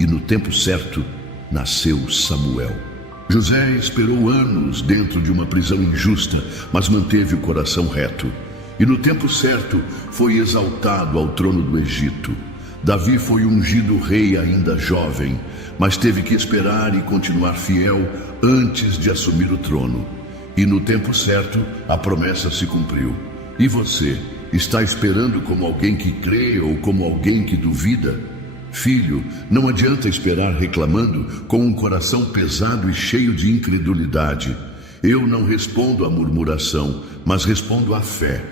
E no tempo certo, nasceu Samuel. José esperou anos dentro de uma prisão injusta, mas manteve o coração reto. E no tempo certo, foi exaltado ao trono do Egito. Davi foi ungido rei ainda jovem, mas teve que esperar e continuar fiel antes de assumir o trono. E no tempo certo, a promessa se cumpriu. E você, está esperando como alguém que crê ou como alguém que duvida? Filho, não adianta esperar reclamando com um coração pesado e cheio de incredulidade. Eu não respondo à murmuração, mas respondo à fé.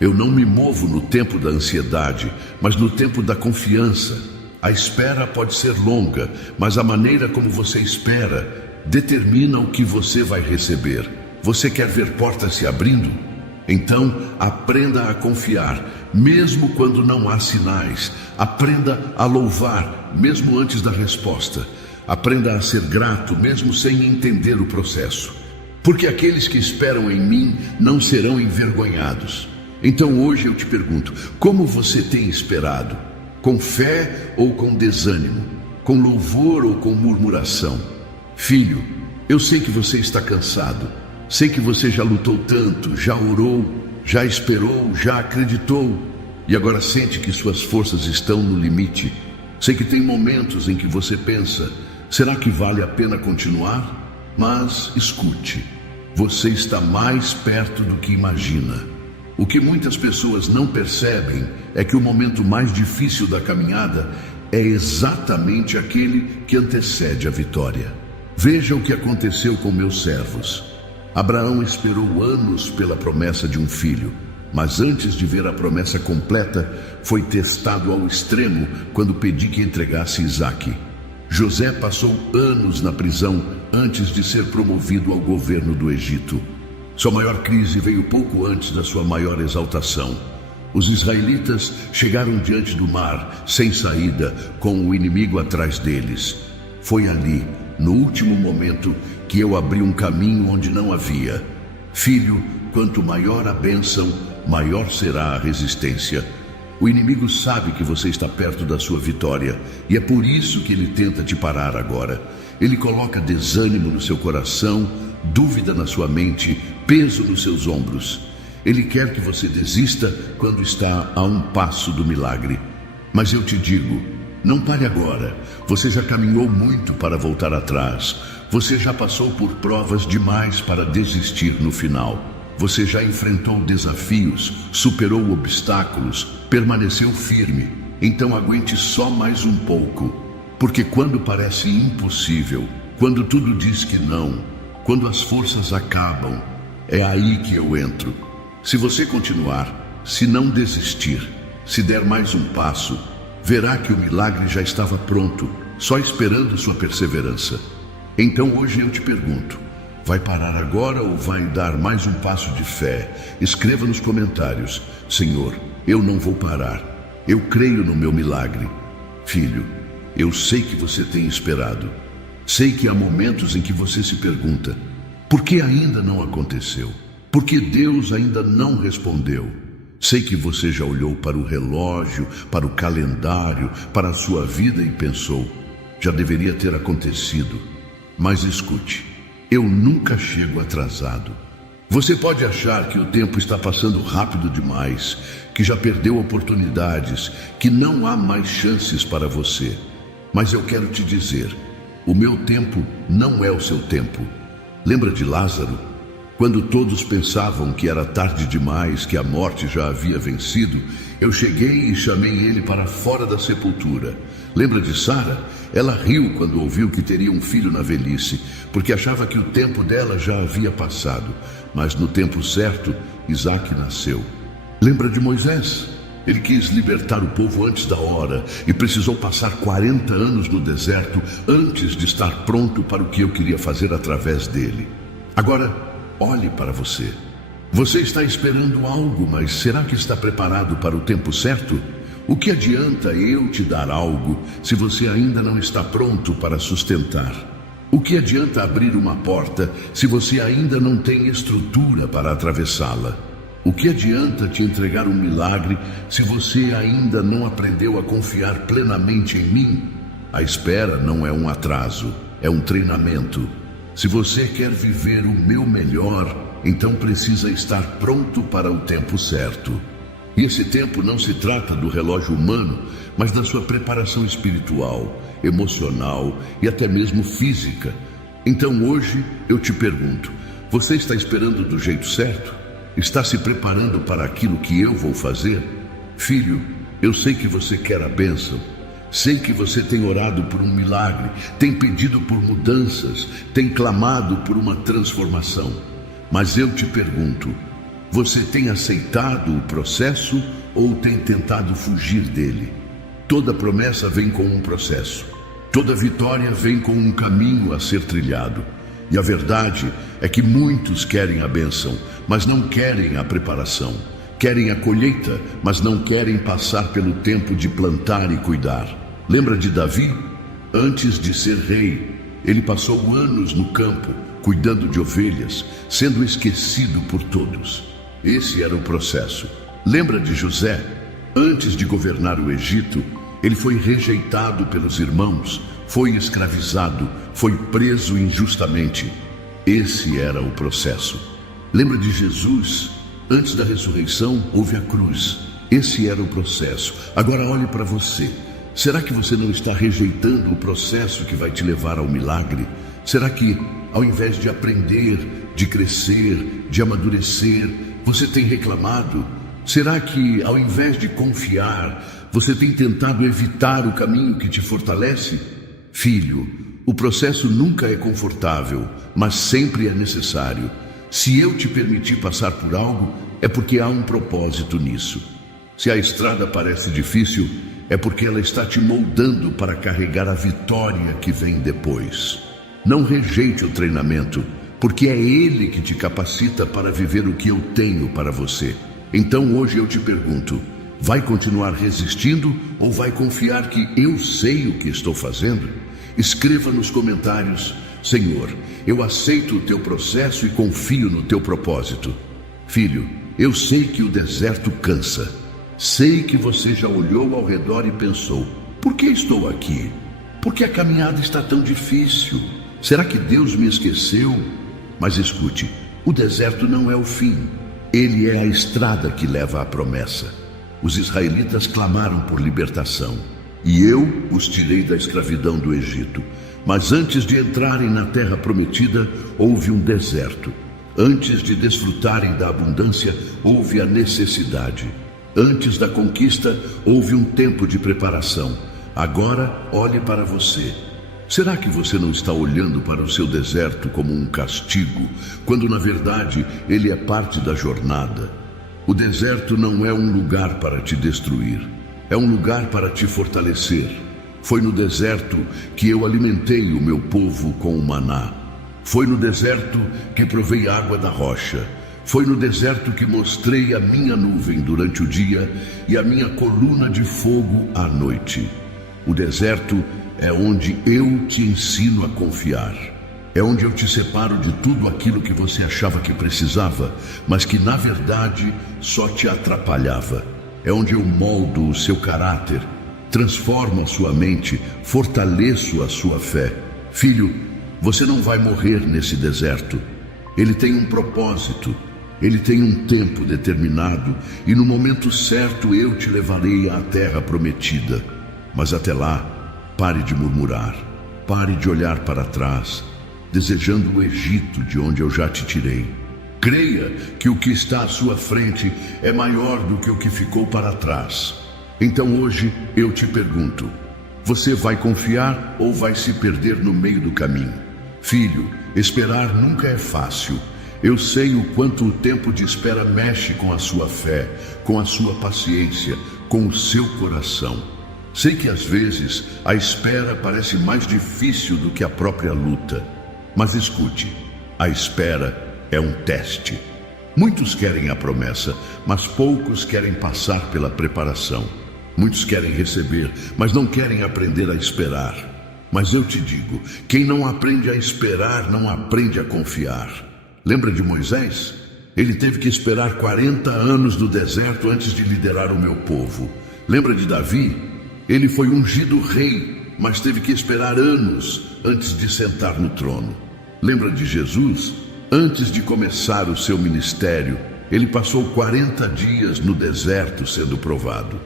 Eu não me movo no tempo da ansiedade, mas no tempo da confiança. A espera pode ser longa, mas a maneira como você espera determina o que você vai receber. Você quer ver portas se abrindo? Então, aprenda a confiar, mesmo quando não há sinais. Aprenda a louvar, mesmo antes da resposta. Aprenda a ser grato, mesmo sem entender o processo. Porque aqueles que esperam em mim não serão envergonhados. Então hoje eu te pergunto, como você tem esperado? Com fé ou com desânimo? Com louvor ou com murmuração? Filho, eu sei que você está cansado. Sei que você já lutou tanto, já orou, já esperou, já acreditou e agora sente que suas forças estão no limite. Sei que tem momentos em que você pensa, será que vale a pena continuar? Mas escute, você está mais perto do que imagina. O que muitas pessoas não percebem é que o momento mais difícil da caminhada é exatamente aquele que antecede a vitória. Veja o que aconteceu com meus servos. Abraão esperou anos pela promessa de um filho, mas antes de ver a promessa completa, foi testado ao extremo quando pedi que entregasse Isaque. José passou anos na prisão antes de ser promovido ao governo do Egito. Sua maior crise veio pouco antes da sua maior exaltação. Os israelitas chegaram diante do mar, sem saída, com o inimigo atrás deles. Foi ali, no último momento, que eu abri um caminho onde não havia. Filho, quanto maior a bênção, maior será a resistência. O inimigo sabe que você está perto da sua vitória, e é por isso que ele tenta te parar agora. Ele coloca desânimo no seu coração, dúvida na sua mente, peso nos seus ombros. Ele quer que você desista quando está a um passo do milagre. Mas eu te digo, não pare agora. Você já caminhou muito para voltar atrás. Você já passou por provas demais para desistir no final. Você já enfrentou desafios, superou obstáculos, permaneceu firme. Então aguente só mais um pouco. Porque quando parece impossível, quando tudo diz que não, quando as forças acabam, é aí que eu entro. Se você continuar, se não desistir, se der mais um passo, verá que o milagre já estava pronto, só esperando sua perseverança. Então hoje eu te pergunto, Vai parar agora ou vai dar mais um passo de fé? Escreva nos comentários: Senhor, eu não vou parar. Eu creio no meu milagre. Filho, eu sei que você tem esperado. Sei que há momentos em que você se pergunta: por que ainda não aconteceu? Por que Deus ainda não respondeu? Sei que você já olhou para o relógio, para o calendário, para a sua vida e pensou: já deveria ter acontecido. Mas escute, eu nunca chego atrasado. Você pode achar que o tempo está passando rápido demais, que já perdeu oportunidades, que não há mais chances para você. Mas eu quero te dizer, o meu tempo não é o seu tempo. Lembra de Lázaro? Quando todos pensavam que era tarde demais, que a morte já havia vencido, eu cheguei e chamei ele para fora da sepultura. Lembra de Sara? Ela riu quando ouviu que teria um filho na velhice, porque achava que o tempo dela já havia passado. Mas no tempo certo, Isaque nasceu. Lembra de Moisés? Ele quis libertar o povo antes da hora e precisou passar 40 anos no deserto antes de estar pronto para o que eu queria fazer através dele. Agora, olhe para você. Você está esperando algo, mas será que está preparado para o tempo certo? O que adianta eu te dar algo se você ainda não está pronto para sustentar? O que adianta abrir uma porta se você ainda não tem estrutura para atravessá-la? O que adianta te entregar um milagre se você ainda não aprendeu a confiar plenamente em mim? A espera não é um atraso, é um treinamento. Se você quer viver o meu melhor, então precisa estar pronto para o tempo certo. E esse tempo não se trata do relógio humano, mas da sua preparação espiritual, emocional e até mesmo física. Então hoje eu te pergunto, você está esperando do jeito certo? Está se preparando para aquilo que eu vou fazer? Filho, eu sei que você quer a bênção. Sei que você tem orado por um milagre, tem pedido por mudanças, tem clamado por uma transformação. Mas eu te pergunto, você tem aceitado o processo ou tem tentado fugir dele? Toda promessa vem com um processo. Toda vitória vem com um caminho a ser trilhado. E a verdade é que muitos querem a bênção, mas não querem a preparação. Querem a colheita, mas não querem passar pelo tempo de plantar e cuidar. Lembra de Davi? Antes de ser rei, ele passou anos no campo, cuidando de ovelhas, sendo esquecido por todos. Esse era o processo. Lembra de José? Antes de governar o Egito, ele foi rejeitado pelos irmãos, foi escravizado, foi preso injustamente. Esse era o processo. Lembra de Jesus? Antes da ressurreição, houve a cruz. Esse era o processo. Agora olhe para você. Será que você não está rejeitando o processo que vai te levar ao milagre? Será que, ao invés de aprender, de crescer, de amadurecer, você tem reclamado? Será que, ao invés de confiar, você tem tentado evitar o caminho que te fortalece? Filho, o processo nunca é confortável, mas sempre é necessário. Se eu te permitir passar por algo, é porque há um propósito nisso. Se a estrada parece difícil, é porque ela está te moldando para carregar a vitória que vem depois. Não rejeite o treinamento, porque é ele que te capacita para viver o que eu tenho para você. Então hoje eu te pergunto, vai continuar resistindo ou vai confiar que eu sei o que estou fazendo? Escreva nos comentários: Senhor, eu aceito o teu processo e confio no teu propósito. Filho, eu sei que o deserto cansa. Sei que você já olhou ao redor e pensou: por que estou aqui? Por que a caminhada está tão difícil? Será que Deus me esqueceu? Mas escute, o deserto não é o fim. Ele é a estrada que leva à promessa. Os israelitas clamaram por libertação, e eu os tirei da escravidão do Egito. Mas antes de entrarem na terra prometida, houve um deserto. Antes de desfrutarem da abundância, houve a necessidade. Antes da conquista, houve um tempo de preparação. Agora, olhe para você. Será que você não está olhando para o seu deserto como um castigo, quando na verdade ele é parte da jornada? O deserto não é um lugar para te destruir, é um lugar para te fortalecer. Foi no deserto que eu alimentei o meu povo com o maná. Foi no deserto que provei água da rocha. Foi no deserto que mostrei a minha nuvem durante o dia e a minha coluna de fogo à noite. O deserto é onde eu te ensino a confiar. É onde eu te separo de tudo aquilo que você achava que precisava, mas que na verdade só te atrapalhava. É onde eu moldo o seu caráter, transformo a sua mente, fortaleço a sua fé. Filho, você não vai morrer nesse deserto. Ele tem um propósito. Ele tem um tempo determinado e no momento certo eu te levarei à terra prometida. Mas até lá, pare de murmurar, pare de olhar para trás, desejando o Egito de onde eu já te tirei. Creia que o que está à sua frente é maior do que o que ficou para trás. Então hoje eu te pergunto, você vai confiar ou vai se perder no meio do caminho? Filho, esperar nunca é fácil. Eu sei o quanto o tempo de espera mexe com a sua fé, com a sua paciência, com o seu coração. Sei que às vezes a espera parece mais difícil do que a própria luta. Mas escute, a espera é um teste. Muitos querem a promessa, mas poucos querem passar pela preparação. Muitos querem receber, mas não querem aprender a esperar. Mas eu te digo, quem não aprende a esperar, não aprende a confiar. Lembra de Moisés? Ele teve que esperar 40 anos no deserto antes de liderar o meu povo. Lembra de Davi? Ele foi ungido rei, mas teve que esperar anos antes de sentar no trono. Lembra de Jesus? Antes de começar o seu ministério, ele passou 40 dias no deserto sendo provado.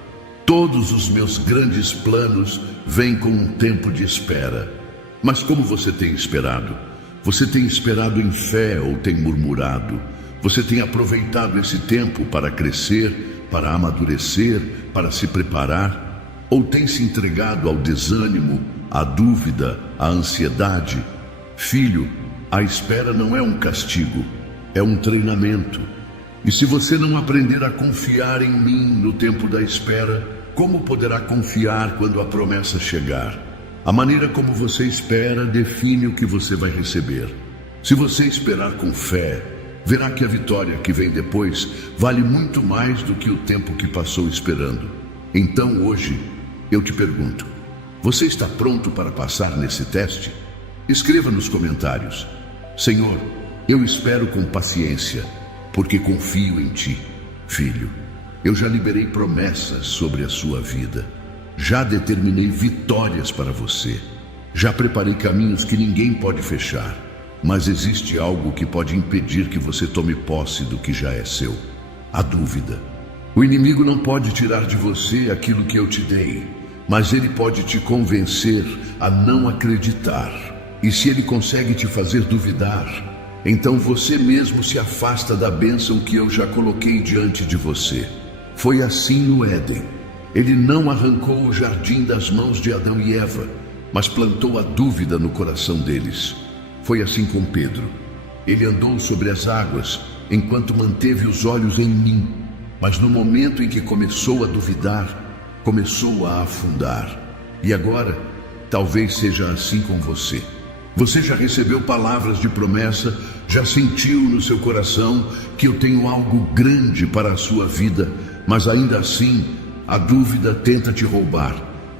Todos os meus grandes planos vêm com um tempo de espera. Mas como você tem esperado? Você tem esperado em fé ou tem murmurado? Você tem aproveitado esse tempo para crescer, para amadurecer, para se preparar? Ou tem se entregado ao desânimo, à dúvida, à ansiedade? Filho, a espera não é um castigo, é um treinamento. E se você não aprender a confiar em mim no tempo da espera, como poderá confiar quando a promessa chegar? A maneira como você espera define o que você vai receber. Se você esperar com fé, verá que a vitória que vem depois vale muito mais do que o tempo que passou esperando. Então hoje, eu te pergunto, você está pronto para passar nesse teste? Escreva nos comentários: Senhor, eu espero com paciência, porque confio em Ti. Filho, eu já liberei promessas sobre a sua vida. Já determinei vitórias para você. Já preparei caminhos que ninguém pode fechar. Mas existe algo que pode impedir que você tome posse do que já é seu: a dúvida. O inimigo não pode tirar de você aquilo que eu te dei, mas ele pode te convencer a não acreditar. E se ele consegue te fazer duvidar, então você mesmo se afasta da bênção que eu já coloquei diante de você. Foi assim no Éden. Ele não arrancou o jardim das mãos de Adão e Eva, mas plantou a dúvida no coração deles. Foi assim com Pedro. Ele andou sobre as águas, enquanto manteve os olhos em mim. Mas no momento em que começou a duvidar, começou a afundar. E agora, talvez seja assim com você. Você já recebeu palavras de promessa, já sentiu no seu coração que eu tenho algo grande para a sua vida, mas ainda assim, a dúvida tenta te roubar.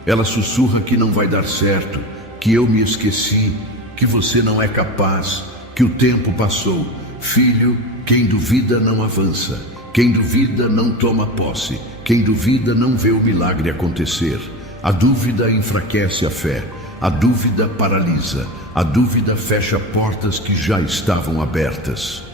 Ela sussurra que não vai dar certo, que eu me esqueci, que você não é capaz, que o tempo passou. Filho, quem duvida não avança. Quem duvida não toma posse. Quem duvida não vê o milagre acontecer. A dúvida enfraquece a fé. A dúvida paralisa. A dúvida fecha portas que já estavam abertas.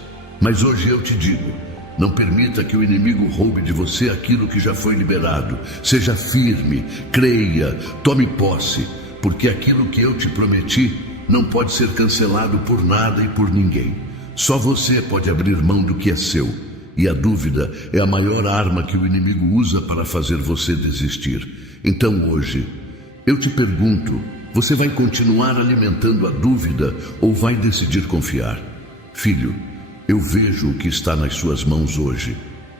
Mas hoje eu te digo, não permita que o inimigo roube de você aquilo que já foi liberado. Seja firme, creia, tome posse, porque aquilo que eu te prometi não pode ser cancelado por nada e por ninguém. Só você pode abrir mão do que é seu. E a dúvida é a maior arma que o inimigo usa para fazer você desistir. Então hoje, eu te pergunto, você vai continuar alimentando a dúvida ou vai decidir confiar? Filho, eu vejo o que está nas suas mãos hoje.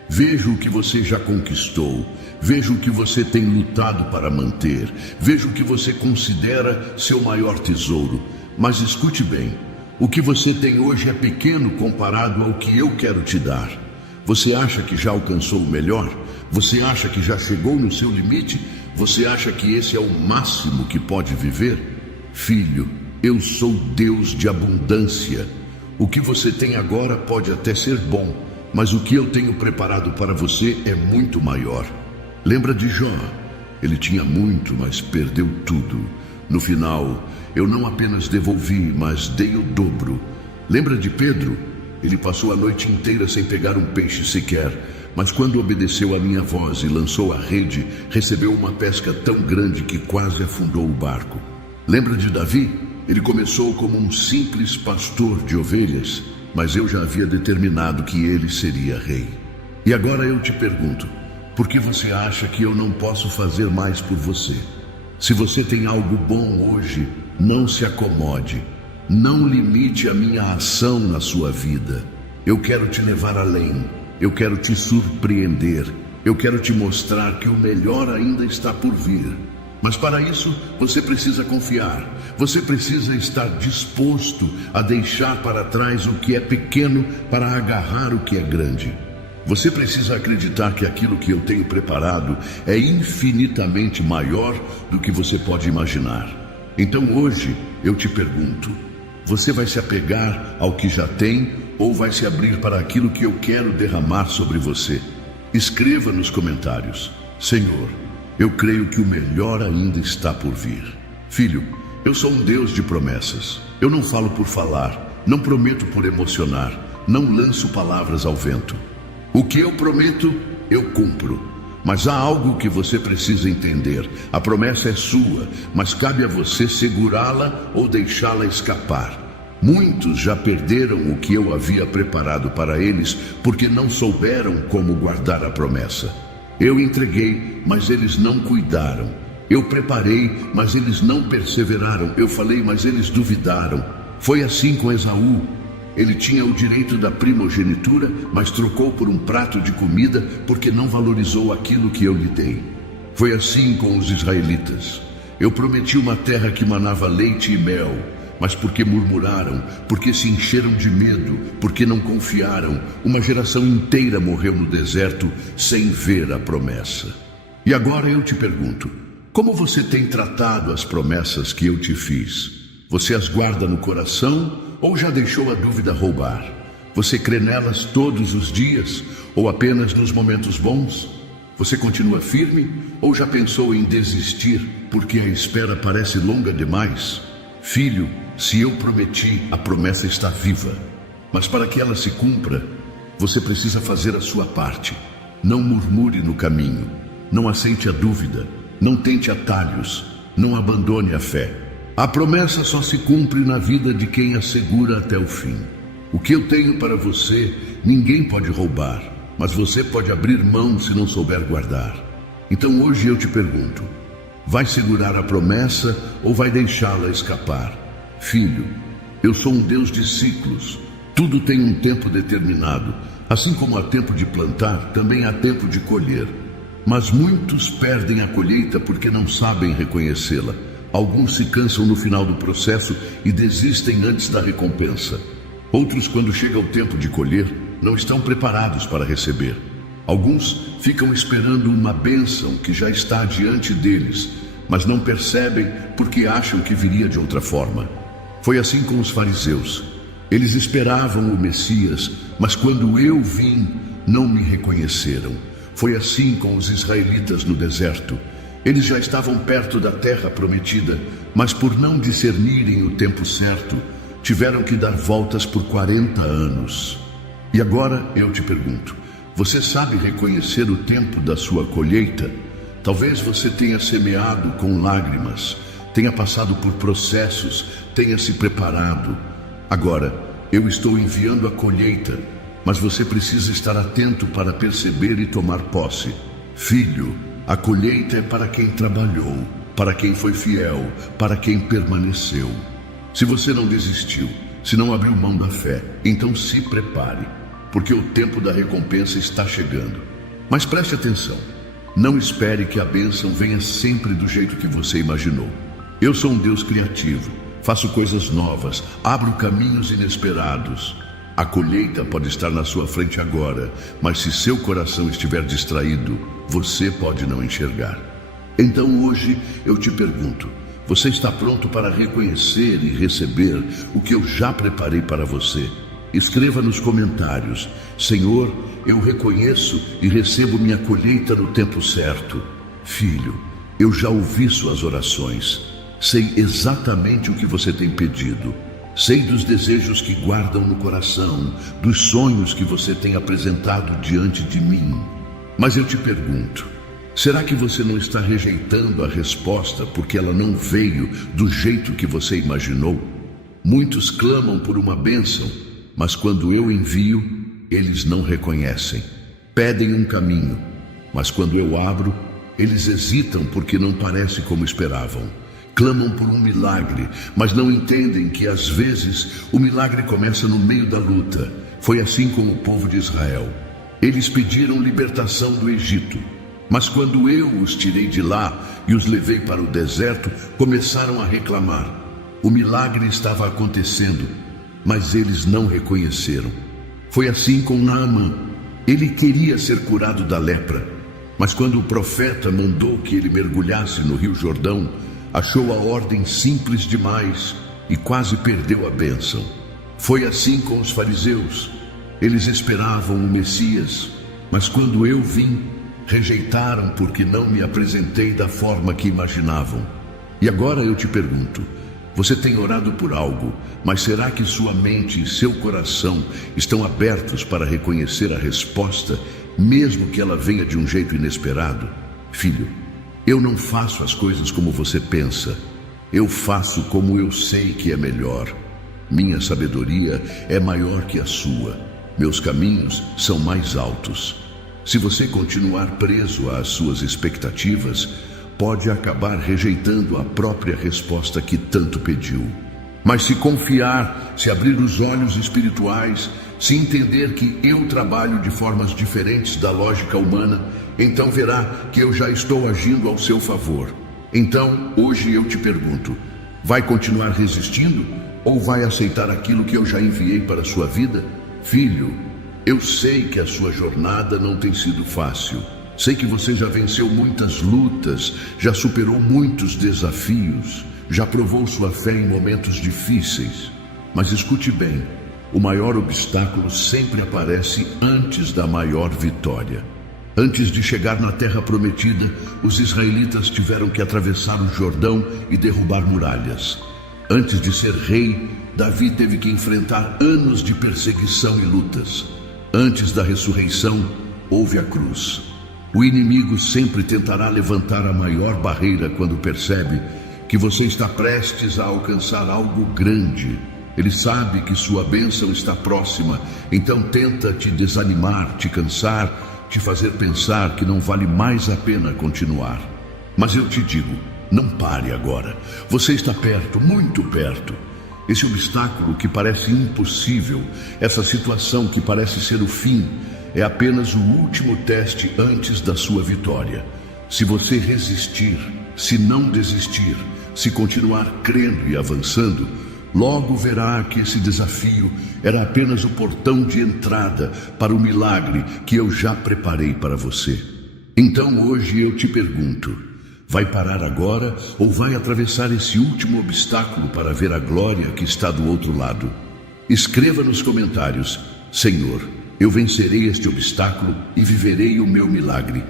Vejo o que você já conquistou. Vejo o que você tem lutado para manter. Vejo o que você considera seu maior tesouro. Mas escute bem, O que você tem hoje é pequeno comparado ao que eu quero te dar. Você acha que já alcançou o melhor? Você acha que já chegou no seu limite? Você acha que esse é o máximo que pode viver? Filho, eu sou Deus de abundância. O que você tem agora pode até ser bom, mas o que eu tenho preparado para você é muito maior. Lembra de Jó? Ele tinha muito, mas perdeu tudo. No final, eu não apenas devolvi, mas dei o dobro. Lembra de Pedro? Ele passou a noite inteira sem pegar um peixe sequer, mas quando obedeceu à minha voz e lançou a rede, recebeu uma pesca tão grande que quase afundou o barco. Lembra de Davi? Ele começou como um simples pastor de ovelhas, mas eu já havia determinado que ele seria rei. E agora eu te pergunto, por que você acha que eu não posso fazer mais por você? Se você tem algo bom hoje, não se acomode. Não limite a minha ação na sua vida. Eu quero te levar além. Eu quero te surpreender. Eu quero te mostrar que o melhor ainda está por vir. Mas para isso, você precisa confiar. Você precisa estar disposto a deixar para trás o que é pequeno para agarrar o que é grande. Você precisa acreditar que aquilo que eu tenho preparado é infinitamente maior do que você pode imaginar. Então hoje eu te pergunto, você vai se apegar ao que já tem ou vai se abrir para aquilo que eu quero derramar sobre você? Escreva nos comentários, Senhor, eu creio que o melhor ainda está por vir. Filho, eu sou um Deus de promessas. Eu não falo por falar, não prometo por emocionar, não lanço palavras ao vento. O que eu prometo, eu cumpro. Mas há algo que você precisa entender. A promessa é sua, mas cabe a você segurá-la ou deixá-la escapar. Muitos já perderam o que eu havia preparado para eles porque não souberam como guardar a promessa. Eu entreguei, mas eles não cuidaram. Eu preparei, mas eles não perseveraram. Eu falei, mas eles duvidaram. Foi assim com Esaú. Ele tinha o direito da primogenitura, mas trocou por um prato de comida porque não valorizou aquilo que eu lhe dei. Foi assim com os israelitas. Eu prometi uma terra que manava leite e mel, mas porque murmuraram, porque se encheram de medo, porque não confiaram, uma geração inteira morreu no deserto sem ver a promessa. E agora eu te pergunto, como você tem tratado as promessas que eu te fiz? Você as guarda no coração ou já deixou a dúvida roubar? Você crê nelas todos os dias ou apenas nos momentos bons? Você continua firme ou já pensou em desistir porque a espera parece longa demais? Filho, se eu prometi, a promessa está viva. Mas para que ela se cumpra, você precisa fazer a sua parte. Não murmure no caminho, não aceite a dúvida, não tente atalhos, não abandone a fé. A promessa só se cumpre na vida de quem a segura até o fim. O que eu tenho para você, ninguém pode roubar, mas você pode abrir mão se não souber guardar. Então hoje eu te pergunto, vai segurar a promessa ou vai deixá-la escapar? Filho, eu sou um Deus de ciclos. Tudo tem um tempo determinado. Assim como há tempo de plantar, também há tempo de colher. Mas muitos perdem a colheita porque não sabem reconhecê-la. Alguns se cansam no final do processo e desistem antes da recompensa. Outros, quando chega o tempo de colher, não estão preparados para receber. Alguns ficam esperando uma bênção que já está diante deles, mas não percebem porque acham que viria de outra forma. Foi assim com os fariseus. Eles esperavam o Messias, mas quando eu vim, não me reconheceram. Foi assim com os israelitas no deserto. Eles já estavam perto da terra prometida, mas por não discernirem o tempo certo, tiveram que dar voltas por 40 anos. E agora eu te pergunto, você sabe reconhecer o tempo da sua colheita? Talvez você tenha semeado com lágrimas, tenha passado por processos, tenha se preparado. Agora, eu estou enviando a colheita, mas você precisa estar atento para perceber e tomar posse. Filho, a colheita é para quem trabalhou, para quem foi fiel, para quem permaneceu. Se você não desistiu, se não abriu mão da fé, então se prepare, porque o tempo da recompensa está chegando. Mas preste atenção, não espere que a bênção venha sempre do jeito que você imaginou. Eu sou um Deus criativo, faço coisas novas, abro caminhos inesperados. A colheita pode estar na sua frente agora, mas se seu coração estiver distraído, você pode não enxergar. Então hoje eu te pergunto, você está pronto para reconhecer e receber o que eu já preparei para você? Escreva nos comentários: Senhor, eu reconheço e recebo minha colheita no tempo certo. Filho, eu já ouvi suas orações. Sei exatamente o que você tem pedido. Sei dos desejos que guardam no coração, dos sonhos que você tem apresentado diante de mim. Mas eu te pergunto, será que você não está rejeitando a resposta porque ela não veio do jeito que você imaginou? Muitos clamam por uma bênção, mas quando eu envio, eles não reconhecem. Pedem um caminho, mas quando eu abro, eles hesitam porque não parece como esperavam. Clamam por um milagre, mas não entendem que às vezes o milagre começa no meio da luta. Foi assim com o povo de Israel. Eles pediram libertação do Egito, mas quando eu os tirei de lá e os levei para o deserto, começaram a reclamar. O milagre estava acontecendo, mas eles não reconheceram. Foi assim com Naamã. Ele queria ser curado da lepra, mas quando o profeta mandou que ele mergulhasse no Rio Jordão, achou a ordem simples demais e quase perdeu a bênção. Foi assim com os fariseus. Eles esperavam o Messias, mas quando eu vim, rejeitaram porque não me apresentei da forma que imaginavam. E agora eu te pergunto, você tem orado por algo, mas será que sua mente e seu coração estão abertos para reconhecer a resposta, mesmo que ela venha de um jeito inesperado? Filho, eu não faço as coisas como você pensa. Eu faço como eu sei que é melhor. Minha sabedoria é maior que a sua. Meus caminhos são mais altos. Se você continuar preso às suas expectativas, pode acabar rejeitando a própria resposta que tanto pediu. Mas se confiar, se abrir os olhos espirituais, se entender que eu trabalho de formas diferentes da lógica humana, então verá que eu já estou agindo ao seu favor. Então, hoje eu te pergunto, vai continuar resistindo ou vai aceitar aquilo que eu já enviei para a sua vida? Filho, eu sei que a sua jornada não tem sido fácil. Sei que você já venceu muitas lutas, já superou muitos desafios, já provou sua fé em momentos difíceis. Mas escute bem, o maior obstáculo sempre aparece antes da maior vitória. Antes de chegar na terra prometida, os israelitas tiveram que atravessar o Jordão e derrubar muralhas. Antes de ser rei, Davi teve que enfrentar anos de perseguição e lutas. Antes da ressurreição, houve a cruz. O inimigo sempre tentará levantar a maior barreira quando percebe que você está prestes a alcançar algo grande. Ele sabe que sua bênção está próxima, então tenta te desanimar, te cansar, te fazer pensar que não vale mais a pena continuar. Mas eu te digo, não pare agora. Você está perto, muito perto. Esse obstáculo que parece impossível, essa situação que parece ser o fim, é apenas o último teste antes da sua vitória. Se você resistir, se não desistir, se continuar crendo e avançando, logo verá que esse desafio era apenas o portão de entrada para o milagre que eu já preparei para você. Então hoje eu te pergunto, vai parar agora ou vai atravessar esse último obstáculo para ver a glória que está do outro lado? Escreva nos comentários, Senhor, eu vencerei este obstáculo e viverei o meu milagre.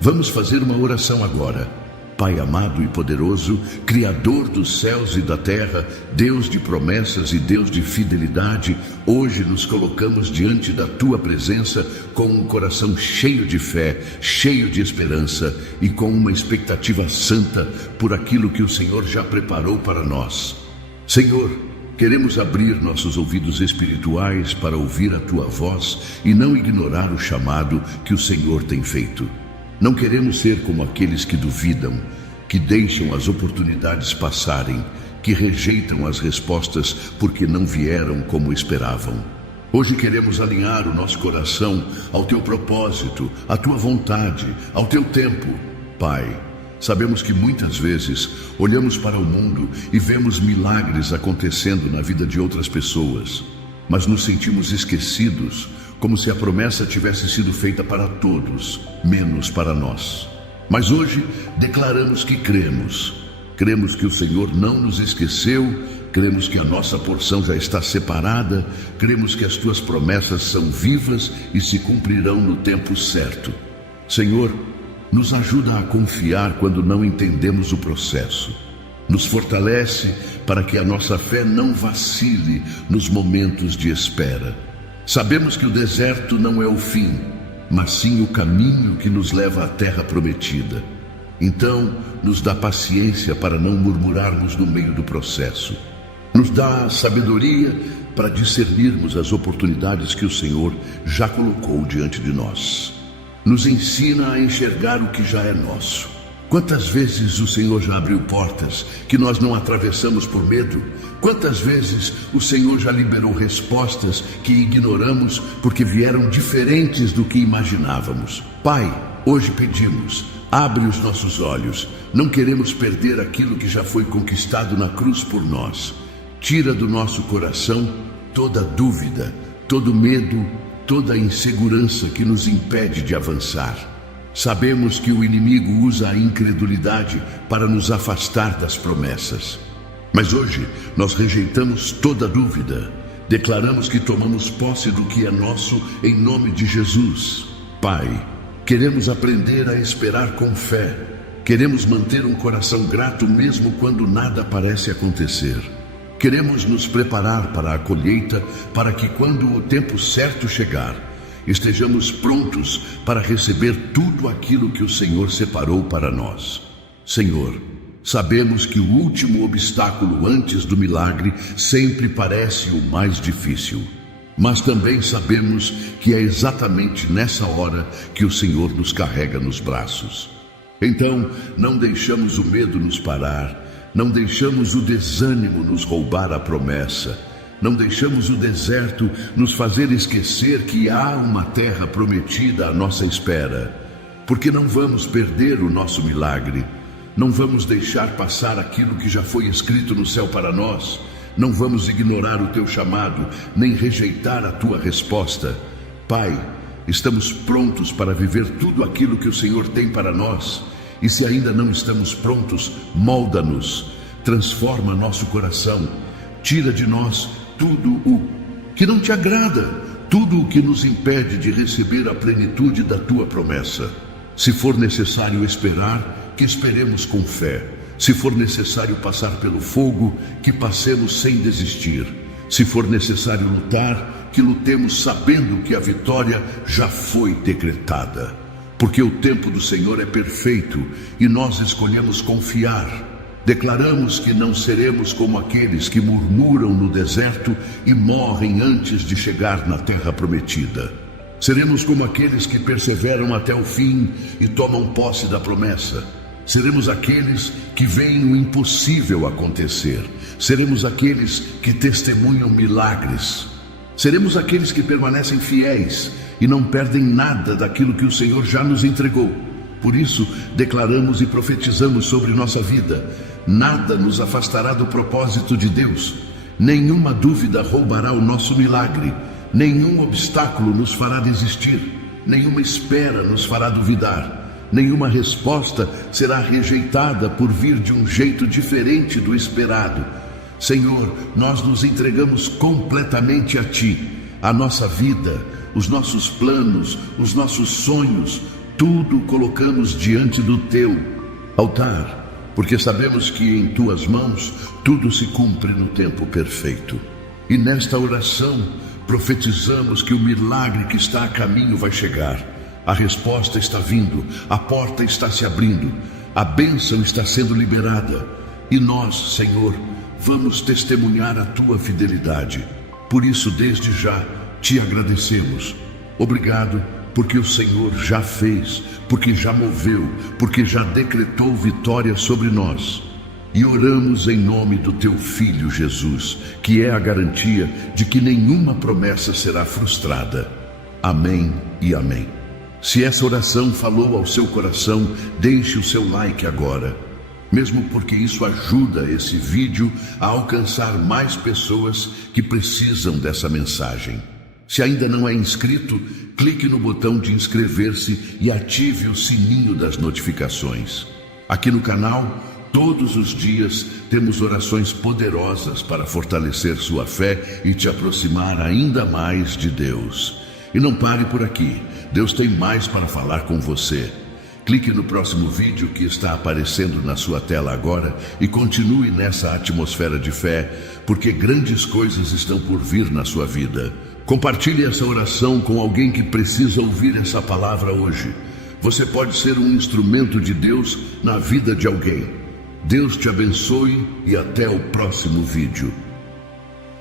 Vamos fazer uma oração agora. Pai amado e poderoso, Criador dos céus e da terra, Deus de promessas e Deus de fidelidade, hoje nos colocamos diante da Tua presença com um coração cheio de fé, cheio de esperança e com uma expectativa santa por aquilo que o Senhor já preparou para nós. Senhor, queremos abrir nossos ouvidos espirituais para ouvir a Tua voz e não ignorar o chamado que o Senhor tem feito. Não queremos ser como aqueles que duvidam, que deixam as oportunidades passarem, que rejeitam as respostas porque não vieram como esperavam. Hoje queremos alinhar o nosso coração ao Teu propósito, à Tua vontade, ao Teu tempo. Pai, Sabemos que muitas vezes olhamos para o mundo e vemos milagres acontecendo na vida de outras pessoas, mas nos sentimos esquecidos, como se a promessa tivesse sido feita para todos, menos para nós. Mas hoje declaramos que cremos. Cremos que o Senhor não nos esqueceu, cremos que a nossa porção já está separada, cremos que as tuas promessas são vivas e se cumprirão no tempo certo. Senhor, nos ajuda a confiar quando não entendemos o processo. Nos fortalece para que a nossa fé não vacile nos momentos de espera. Sabemos que o deserto não é o fim, mas sim o caminho que nos leva à terra prometida. Então, nos dá paciência para não murmurarmos no meio do processo. Nos dá sabedoria para discernirmos as oportunidades que o Senhor já colocou diante de nós. Nos ensina a enxergar o que já é nosso. Quantas vezes o Senhor já abriu portas que nós não atravessamos por medo? Quantas vezes o Senhor já liberou respostas que ignoramos porque vieram diferentes do que imaginávamos? Pai, hoje pedimos, abre os nossos olhos. Não queremos perder aquilo que já foi conquistado na cruz por nós. Tira do nosso coração toda dúvida, todo medo, toda insegurança que nos impede de avançar. Sabemos que o inimigo usa a incredulidade para nos afastar das promessas. Mas hoje nós rejeitamos toda dúvida. Declaramos que tomamos posse do que é nosso em nome de Jesus. Pai, queremos aprender a esperar com fé. Queremos manter um coração grato mesmo quando nada parece acontecer. Queremos nos preparar para a colheita, para que quando o tempo certo chegar, estejamos prontos para receber tudo aquilo que o Senhor separou para nós. Senhor, sabemos que o último obstáculo antes do milagre sempre parece o mais difícil. Mas também sabemos que é exatamente nessa hora que o Senhor nos carrega nos braços. Então, não deixamos o medo nos parar. Não deixamos o desânimo nos roubar a promessa. Não deixamos o deserto nos fazer esquecer que há uma terra prometida à nossa espera. Porque não vamos perder o nosso milagre. Não vamos deixar passar aquilo que já foi escrito no céu para nós. Não vamos ignorar o teu chamado, nem rejeitar a tua resposta. Pai, estamos prontos para viver tudo aquilo que o Senhor tem para nós. E se ainda não estamos prontos, molda-nos, transforma nosso coração, tira de nós tudo o que não te agrada, tudo o que nos impede de receber a plenitude da tua promessa. Se for necessário esperar, que esperemos com fé. Se for necessário passar pelo fogo, que passemos sem desistir. Se for necessário lutar, que lutemos sabendo que a vitória já foi decretada. Porque o tempo do Senhor é perfeito e nós escolhemos confiar. Declaramos que não seremos como aqueles que murmuram no deserto e morrem antes de chegar na terra prometida. Seremos como aqueles que perseveram até o fim e tomam posse da promessa. Seremos aqueles que veem o impossível acontecer. Seremos aqueles que testemunham milagres. Seremos aqueles que permanecem fiéis e não perdem nada daquilo que o Senhor já nos entregou. Por isso, declaramos e profetizamos sobre nossa vida. Nada nos afastará do propósito de Deus. Nenhuma dúvida roubará o nosso milagre. Nenhum obstáculo nos fará desistir. Nenhuma espera nos fará duvidar. Nenhuma resposta será rejeitada por vir de um jeito diferente do esperado. Senhor, nós nos entregamos completamente a Ti. A nossa vida, os nossos planos, os nossos sonhos, tudo colocamos diante do Teu altar, porque sabemos que em Tuas mãos tudo se cumpre no tempo perfeito. E nesta oração profetizamos que o milagre que está a caminho vai chegar. A resposta está vindo, a porta está se abrindo, a bênção está sendo liberada. E nós, Senhor, vamos testemunhar a Tua fidelidade. Por isso, desde já, Te agradecemos. Obrigado, porque o Senhor já fez, porque já moveu, porque já decretou vitória sobre nós. E oramos em nome do Teu Filho Jesus, que é a garantia de que nenhuma promessa será frustrada. Amém e amém. Se essa oração falou ao seu coração, deixe o seu like agora. Mesmo porque isso ajuda esse vídeo a alcançar mais pessoas que precisam dessa mensagem. Se ainda não é inscrito, clique no botão de inscrever-se e ative o sininho das notificações. Aqui no canal, todos os dias temos orações poderosas para fortalecer sua fé e te aproximar ainda mais de Deus. E não pare por aqui, Deus tem mais para falar com você. Clique no próximo vídeo que está aparecendo na sua tela agora e continue nessa atmosfera de fé, porque grandes coisas estão por vir na sua vida. Compartilhe essa oração com alguém que precisa ouvir essa palavra hoje. Você pode ser um instrumento de Deus na vida de alguém. Deus te abençoe e até o próximo vídeo.